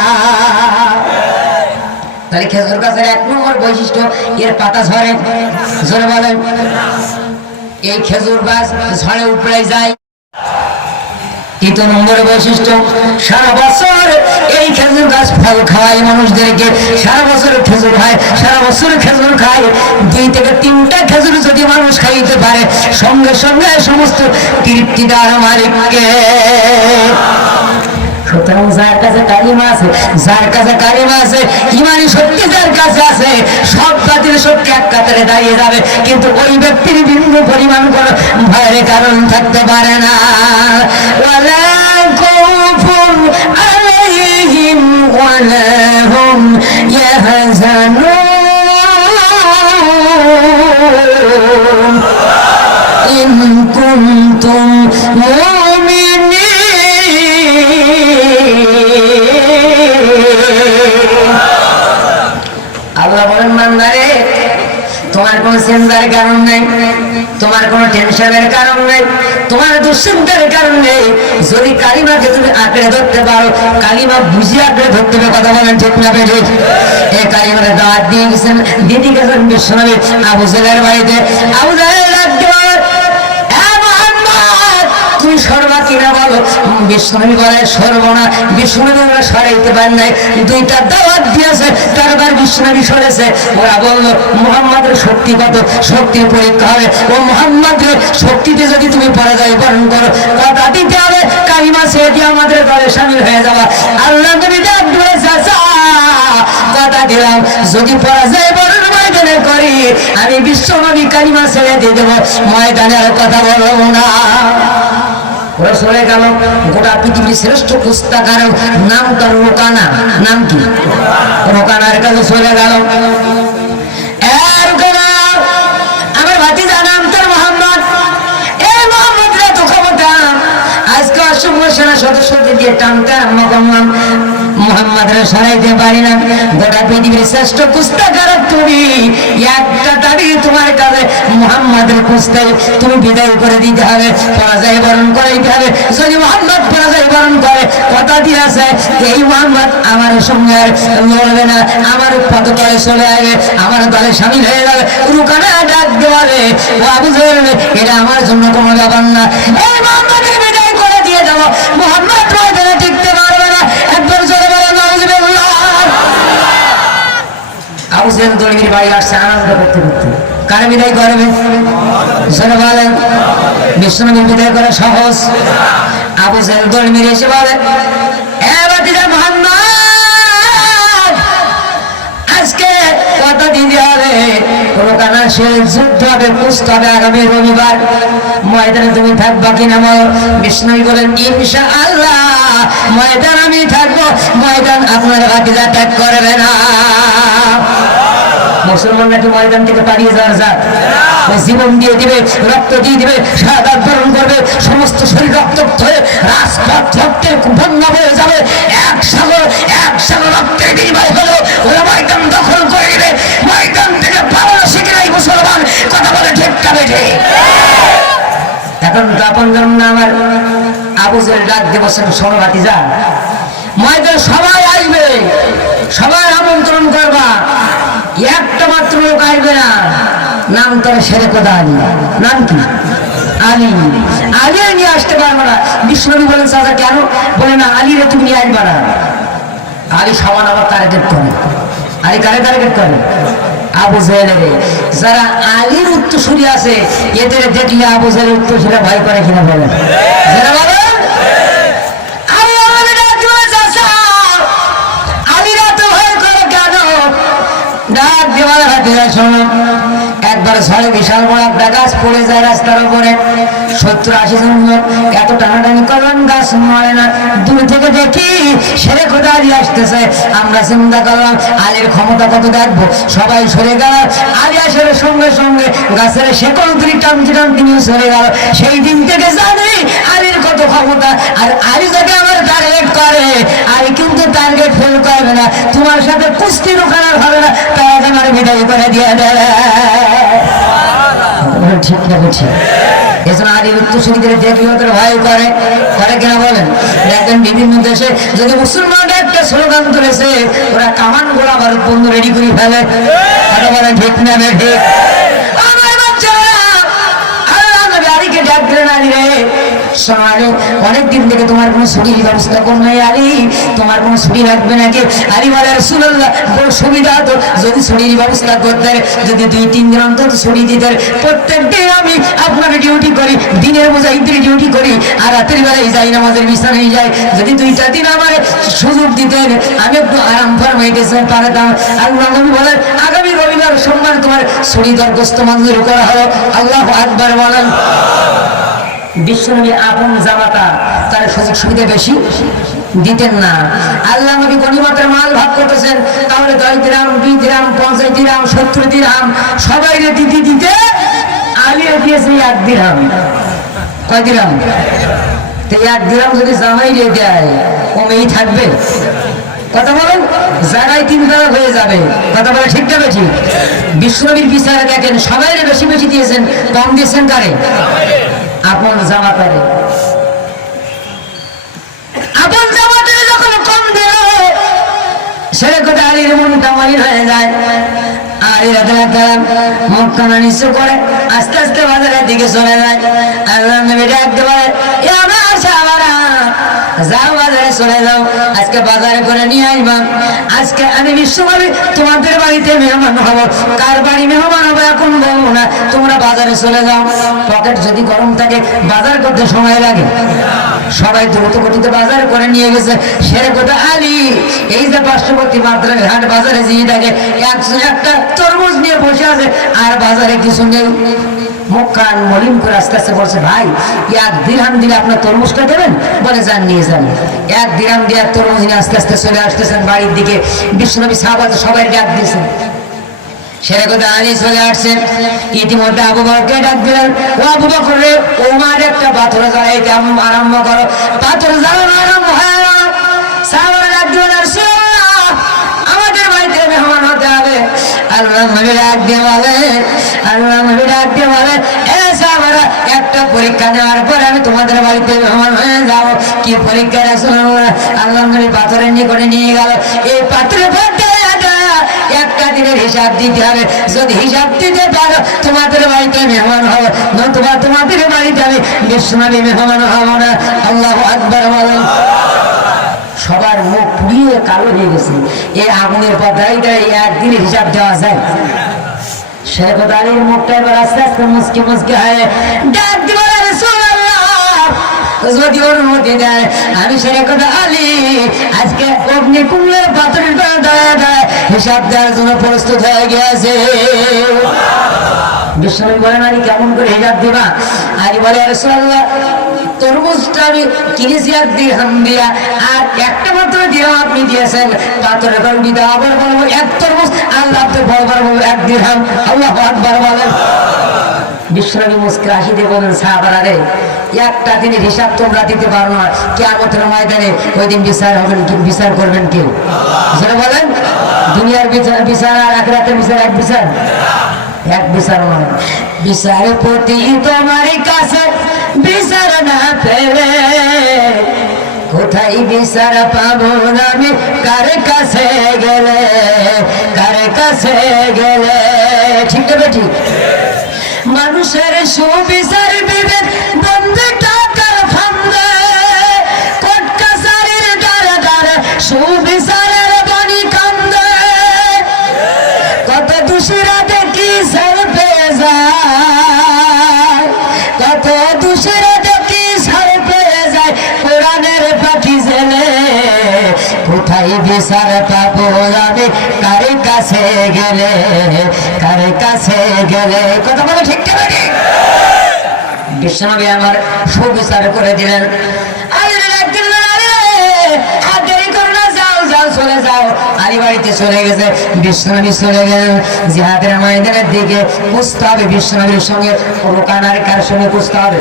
তাহলে খেজুর গাছের এক নম্বর বৈশিষ্ট্য এর পাতা ঝরে, ঝরে বলেন। এই খেজুর গাছ ঝড়ে উপড়ে যায়। তৃতীয় নম্বর বৈশিষ্ট্য, সারা বছর এই খেজুর গাছ ফল খাওয়ায় মানুষদেরকে, সারা বছর খেজুর খায়, সারা বছর খেজুর খায়। 2 থেকে 3টা খেজুর যদি মানুষ খাইতে পারে, সঙ্গে সঙ্গে সমস্ত তৃপ্তিদার মালিককে। সুতরাং যার কাছে কালিমা আছে, যার কাছে কালিমা আছে, ইমানি শক্তি যার কাছে আছে, সব বাতিল শক্তি এক কাতারে দাঁড়িয়ে যাবে, কিন্তু ওই ব্যক্তির বিন্দু পরিমাণ কোনো ভয়ের কারণ থাকতে পারে না। ওয়ালা খাউফুন আলাইহিম ওয়ালা হুম ইয়াহজানুন ইন কুনতুম মুমিনিন। আল্লাহ বলেন, বান্দারে তোমার কোনো চিন্তার কারণ নেই, তোমার কোনো টেনশনের কারণ নেই, তোমার দুশ্চিন্তার কারণ নেই, যদি কালিমাকে তুমি আঁকড়ে ধরতে পারো, কালিমা বুঝে আঁকড়ে ধরতে হবে, কথা বলেন ঠিক না বেঠে? এই কালিমার দাওয়াত দিয়ে গেছেন, দিদি গেছেন বিশ্বনবী আবু জাহেলের বাড়িতে। আবু জাহেল রাখতে পারে, তুমি সরবা কিনা বলো? বিশ্বনবী বলে সরব না। বিশ্বনবী ওরা সরাইতে পারেন নাই, 2টা দাওয়াত দিয়েছে, তারপর বিশ্বনবী সরেছে। ওরা বলল মুহাম্মাদের শক্তি কত, শক্তির পরীক্ষা হবে, ও মুহাম্মাদের শক্তিতে যদি তুমি পরাজয় বরণ করো, কথা দিতে হবে, কালিমা কালিমা ছেড়ে দিয়ে আমাদের দলে শামিল হয়ে যাওয়া। আল্লাহ নবী ডাক দিয়ে চাচা কথা দিলাম যদি পরাজয় বরণ ময়দানে করি আমি বিশ্ব নবী কালিমা ছেড়ে দিয়ে দেবো, ময়দানে আর কথা বলবো না। ওরা চলে গেল। গোটা পৃথিবীর শ্রেষ্ঠ পুস্তকার নাম তার রোকানা। নাম কি? রোকানার কাছে চলে গেল। আমার ভাতিজা নাম তার মোহাম্মদ। এই মোহাম্মদরা তো ক্ষমতা আজকে অসংখ্য সেনা সদস্যদের দিয়ে টানতে আরম্ভ করলাম, মোহাম্মদরা সরাইতে পারি না। গোটা পৃথিবীর শ্রেষ্ঠ পুস্তকার তুমি, একটা দাবি তোমার কাছে, মোহাম্মদের পুস্তক তুমি বিদায় করে দিতে হবে, পরাজয় বরণ করে দিতে হবে। যদি মোহাম্মদ পরাজয় বরণ করে কথা দিয়েছে এই মোহাম্মদ আমার সঙ্গে আর লড়বে না, আমার পদতলে চলে আসবে, আমার দলে শামিল হয়ে যাবে। রুকানা ডাক দেওয়ারে ও আবু জেহেল, এটা আমার জন্য কোনো ব্যাপার না, এই মোহাম্মদের বিদায় করে দিয়ে যাবো। মোহাম্মদ ময়দানে টিকতে পারবে না। একবার জোরে বলেন নাউজুবিল্লাহ। আবু জেহেল দলগির বাড়ি আসছে আনন্দ করতে করতে। কার বিদায় করবে? জোরে বলেন। বিশ্বনবীর বিদায় করা সহজ? আবু জেহেল দলগির এসে বলে এ ভাতিজা মোহাম্মদ আজকে কথা দিতে হবে, রোকানা সে যুদ্ধ হবে, পুষ্ট হবে আগামী রবিবার, ময়দানে তুমি থাকবা কিনা বলো? বিষ্ণু বলেন ইনশাআল্লাহ ময়দান আমি থাকবো, ময়দান আপনার ভাতিজা ত্যাগ করবে না। মুসলমান নাকি ময়দান থেকে পালিয়ে যাওয়ার জাত? জীবন দিয়ে দিবে, রক্ত দিয়ে দিবে, শাহাদাত বরণ করবে, সমস্ত শরীর রক্তাক্ত হয়ে রাজপথ রক্তের বন্যা হয়ে যাবে, এক সাগর রক্তের বিনিময় হলো ওরা ময়দান দখল করে দিবে। ময়দান থেকে পালানো শিখে নাই মুসলমান, কথা বলে ঠিক কাবে ঠিক। এখন তো আপন না আমার আবু জেহেল ডাক দিয়ে বসেন, শোনো ভাতিজা ময়দান সবাই আসবে, সবাই আমন্ত্রণ করবা, একটা মাত্র লোক আসবে না, নাম তার শেরেকোদা আলী। নাম কি? আলী। আলী নিয়ে আসতে পারবো না। বিষ্ণু বলেন চাচা কেন? বলে না আলীরে তুমি নিয়ে আসবা না। আলী সমান আবার টার্গেট করে। আলী কারে টার্গেট করে? আবু জেহেলের। যারা আলীর উত্তরসূরি আছে এদের দেখলে আবু জেহেলের উত্তরসূরি ভয় করে কিনা বলেন? যারা বলেন ডাক দেওয়ার হাতে শোনো, একবার ঝড়ে বিশাল বড় একটা গাছ পড়ে যায় রাস্তার উপরে, 70-80 জন লোক এত টানাটানি করলাম গাছ মরে না। দূর থেকে দেখি শেরেকোদা আলী আসতেছে, আমরা চিন্তা করলাম আলীর ক্ষমতা কত দেখবো, সবাই সরে গেল। আলী আসার সঙ্গে সঙ্গে গাছের শেকল তুলি টানতে টানতে নিয়ে সরে গেল। সেই দিন থেকে জানি আলীর কত ক্ষমতা। আর আলী যাকে আমার টার্গেট করে আলী কিন্তু টার্গেট ফেল করবে না, তোমার সাথে কুস্তি রোখানোর হবে না, তারা আমার বিদায় করে দিয়ে দেবে। ঠিক না? বুঝছি। এছাড়া আলীর উত্তরসূরিদের দেখলে ওদের ভয় করে, করে কিনা বলেন? দেখবেন বিভিন্ন দেশে যদি মুসলমানরা একটা স্লোগান তুলেছে ওরা কামান গোলা বারুদ বন্ধ রেডি করে ফেলে, কথা বলেন ঠিক না? ঠিক। আমার বাচ্চারা আল্লাহ নবী আলীকে ডাক দিলেন, আলী রে শোনো, অনেকদিন থেকে তোমার কোনো ছুটির ব্যবস্থা কর নাই আলী, তোমার কোনো ছুটি লাগবে নাকি? আলী বলে রাসূলুল্লাহ বড় সুবিধা হতো যদি ছুটির ব্যবস্থা করতেন, যদি 2-3 দিন অন্তত ছুটি দিতেন। প্রত্যেক দিন আমি আপনাকে ডিউটি করি, দিনের মুজাহিদের ডিউটি করি, আর রাতের বেলায় যাই নামাজের বিছানায় যাই, যদি 2টা দিন আমার সুযোগ দিতেন আমি একটু আরাম ফরমাইতে পারতাম। আল্লাহ নবী বলেন আগামী রবিবার সোমবার তোমার ছুটি দরখাস্ত মঞ্জুর করা হলো। আল্লাহু আকবার বলেন। বিশ্বনবী আপন জামাতা তার সুযোগ সুবিধা বেশি দিতেন না। আল্লাহ নবী গনিমতের মাল ভাগ করতেছেন, তাহলে 10 দিরহাম, 20 দিরহাম, 50 দিরহাম, 70 দিরহাম সবাই দিতে দিতে আলী দিয়েছে 1 দিরহাম। কয় দিরহাম? তো 1 দিরহাম যদি জামাই দিয়ে দেয় কমেই থাকবে, কথা বলেন? জায়গায় 3 টাকা হয়ে যাবে, কথা বলে ঠিক যাবে ঠিক? বিশ্বনবীর বিচারে দেখেন সবাই বেশি বেশি দিয়েছেন, কম দিয়েছেন কারে? আপন জামাতারে। আপন জামাতারে যখন কম দিল শেরেকোদা আলীর মনটা মলিন হয়ে যায়। আলী মুখখানা নিচু করে আস্তে আস্তে বাজারের দিকে চলে যায়। আল্লাহ নবী ডাকতে বলে এ আমার সাহাবারা যাও বাজারে চলে যাও, আজকে বাজারে করে নিয়ে আসবা। আজকে আমি বিশ্বনবী তোমাদের বাড়িতে মেহমান হব, কার বাড়ি মেহমান হবে এখন বলবো না, তোমরা বাজারে চলে যাও। পকেট যদি গরম থাকে বাজার করতে সময় লাগে, সবাই দ্রুত গতিতে বাজার করে নিয়ে গেছে। সেরে কথা আলী এই যে পার্শ্ববর্তী মাত্রা ঘাট বাজারে যেয়ে থাকে একটা তরমুজ নিয়ে বসে আছে আর বাজারে কিছু নেই। মুখ কান মলিন করে আস্তে আস্তে বলছে, ভাই 1 দিরহাম দিলে আপনার তরমুজটা দেবেন? বলে যান নিয়ে যান। 1 দিরহাম দিয়ে তরমুজ নিয়ে আস্তে আস্তে চলে আসতেছেন বাড়ির দিকে। বিশ্বনবী সাহাবা সবাই ডাক দিয়েছেন। সেরে কথা আলী চলে আসছেন। ইতিমধ্যে আবু বকরকে ডাক দিলেন, ও আবু বকর রে, ওমার একটা পাথর জ্বালাইতে আরম্ভ করো। পাথর জ্বালানো আরম্ভ হয়। সাহাবারা ডাক দিলেন, রাসূলুল্লাহ আমাদের বাড়িতে মেহমান হতে হবে। আল্লাহ নবী ডাক দিয়ে বলেন, এ সাহাবারা একটা পরীক্ষা দেওয়ার পর আমি তোমাদের বাড়িতে মেহমান হয়ে যাব। কি পরীক্ষা রাসূলুল্লাহ? আল্লাহ নবী পাথরের নিকটে নিয়ে গেল। এই পাথরের একটা দিনের হিসাব দিতে হবে। যদি হিসাব দিতে পারো তোমাদের বাড়িতে মেহমান হবে, নতুবা তোমাদের বাড়িতে আমি বিশ্বনবী মেহমান হব না। আল্লাহু আকবার বলেন। সবার মুখ পুড়িয়ে কালো হয়ে গেছে। এই আগুনের পর দাঁড়িয়ে দাঁড়িয়ে একদিনের হিসাব দেওয়া যায়? শেখ আলীর মুখটা এবার আস্তে আস্তে মুচকে মুচকে হয়। ডাক দিব, রাসূলুল্লাহ যদি অনুমতি দেয় আমি শেখ আলী আজকে অগ্নিকুণ্ডের পাথরের দাঁড়ায় দাঁড়ায় হিসাব দেওয়ার জন্য প্রস্তুত হয়ে গেছে। বিশ্বনবী বলেন, আলী কেমন করে হিসাব দিবা? আলী বলে, রাসূলুল্লাহ তরমুজটা আমি কিনেছি 1 দিরহাম দিয়া, আর একটা মাত্র দিরহাম আপনি দিয়েছেন। পাথরের কারণ দিতে আবার বলবো 1 তরমুজ, আল্লাহ তো বলবার বলবো 1 দিরহাম। আল্লাহু আকবার বলেন। বিশ্বনবী মুস্কে হাসিতে বলেন, সাহাবারা রে, একটা দিনের হিসাব তোমরা দিতে পারো না, কিয়ামতের ময়দানে ওই দিন বিচার হবেন, বিচার করবেন কেউ? যারা বলেন দুনিয়ার বিচার আর আখিরাতের বিচার এক বিচার নয়। বিচারপতি তোমার কাছে বিচার না পেলে কোথায় বিচার পাবো আমি? কার কাছে গেলে ঠিক না বেটি? মানুষের সুবিচার বিবেক বন্ধে টাকার ফান্দে, কোর্ট কাছারির দ্বারা দ্বারা সুবিচারের বাণী কান্দে। কত দোষীরা দেখি ছাড় পেয়ে যায়, কত দোষীরা দেখি ছাড় পেয়ে যায় কোরআনের পাখি জেলে। কোথায় বিচার পাবো আমি? কার কাছে গেলে কথা বলে ঠিক কেন? বিশ্বনবী আমার সুবিচার করে দিলেন। চলে যাও। আলী বাড়িতে চলে গেছে। বিশ্বনবী চলে গেলেন জিহাদের ময়দানের দিকে। বুঝতে হবে বিশ্বনবীর সঙ্গে রোকানার কার সঙ্গে বুঝতে হবে।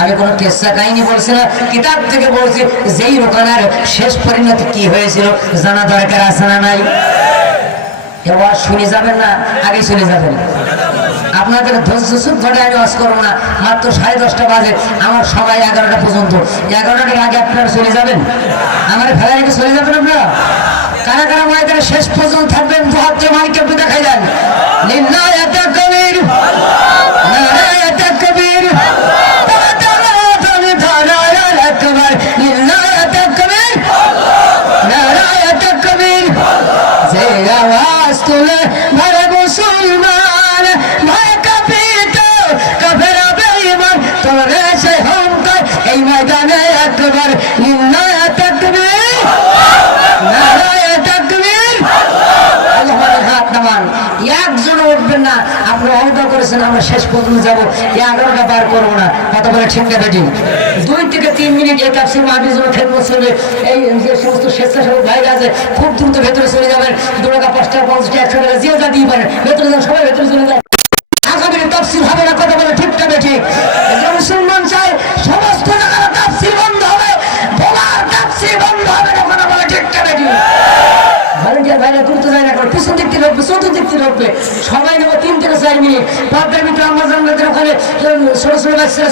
আমি কোনো কেসা কাহিনী বলছি না, কিতাব থেকে বলছি। যেই রোকানার শেষ পরিণতি কি হয়েছিল জানা দরকার আছে না নাই? এবার শুনে যাবেন না, আগে চলে যাবেন। আপনাদের ধৈর্য ধরে আমি ওয়াজ করবো না। মাত্র 10:30 বাজে, আমার সময় 11টা পর্যন্ত। 11টার আগে আপনারা চলে যাবেন? আমার ফেলা রেখে চলে যাবেন আপনারা? কারা কারা ময়দানে শেষ পর্যন্ত থাকবেন? দুহাতে মাইকে দেখাই দেন। লিল্লাহি তাকবীর, নারায়ে তাকবীর, লিল্লাহি তাকবীর, নারায়ে তাকবীর। যে আওয়াজ তুলে ভরে মুসলমান ভয় কাঁপিত কাফেরা বেঈমান, তোরে সে হুঙ্কার এই ময়দানে একবার। লিল্লাহি তাকবীর, নারায়ে তাকবীর। আল্লাহর হাত নামান। একজন উঠবেন না। আপনি অহংকার করেছেন আমরা শেষ পর্যন্ত যাবো, 11টা বার করবো না। কথা বলে ঠিক না বেটি? 2 থেকে 3 মিনিট এই কাপসির মাহফিল জন্য খেদমত চলবে। এই যে সমস্ত স্বেচ্ছাসেবক ভাইরা আছে খুব দ্রুত ভেতরে চলে যাবেন। 2 টাকা 5 টাকা 50 টাকা 100 টাকা যে যা দিয়ে পারেন ভেতরে যান, সবাই ভেতরে চলে যান। আগামী তাফসীর হবে না। কথা বলে ঠিক না বেটি? মুসলমান চাই সমস্ত জায়গায় তাফসীর বন্ধ হবে, বলার তাফসীর বন্ধ হবে না। কথা বলে ঠিক না বেটি? ভলেন্টিয়ার ভাইরা দ্রুত যায় না, করে পিছন দিক থেকে ঢুকবে, চতুর্দিক থেকে ঢুকবে। সবাই নেবো 3 থেকে 4 মিনিট। পর্দার ভিতরে আমরা জানলাদের ওখানে ছোট ছোট বাচ্চারা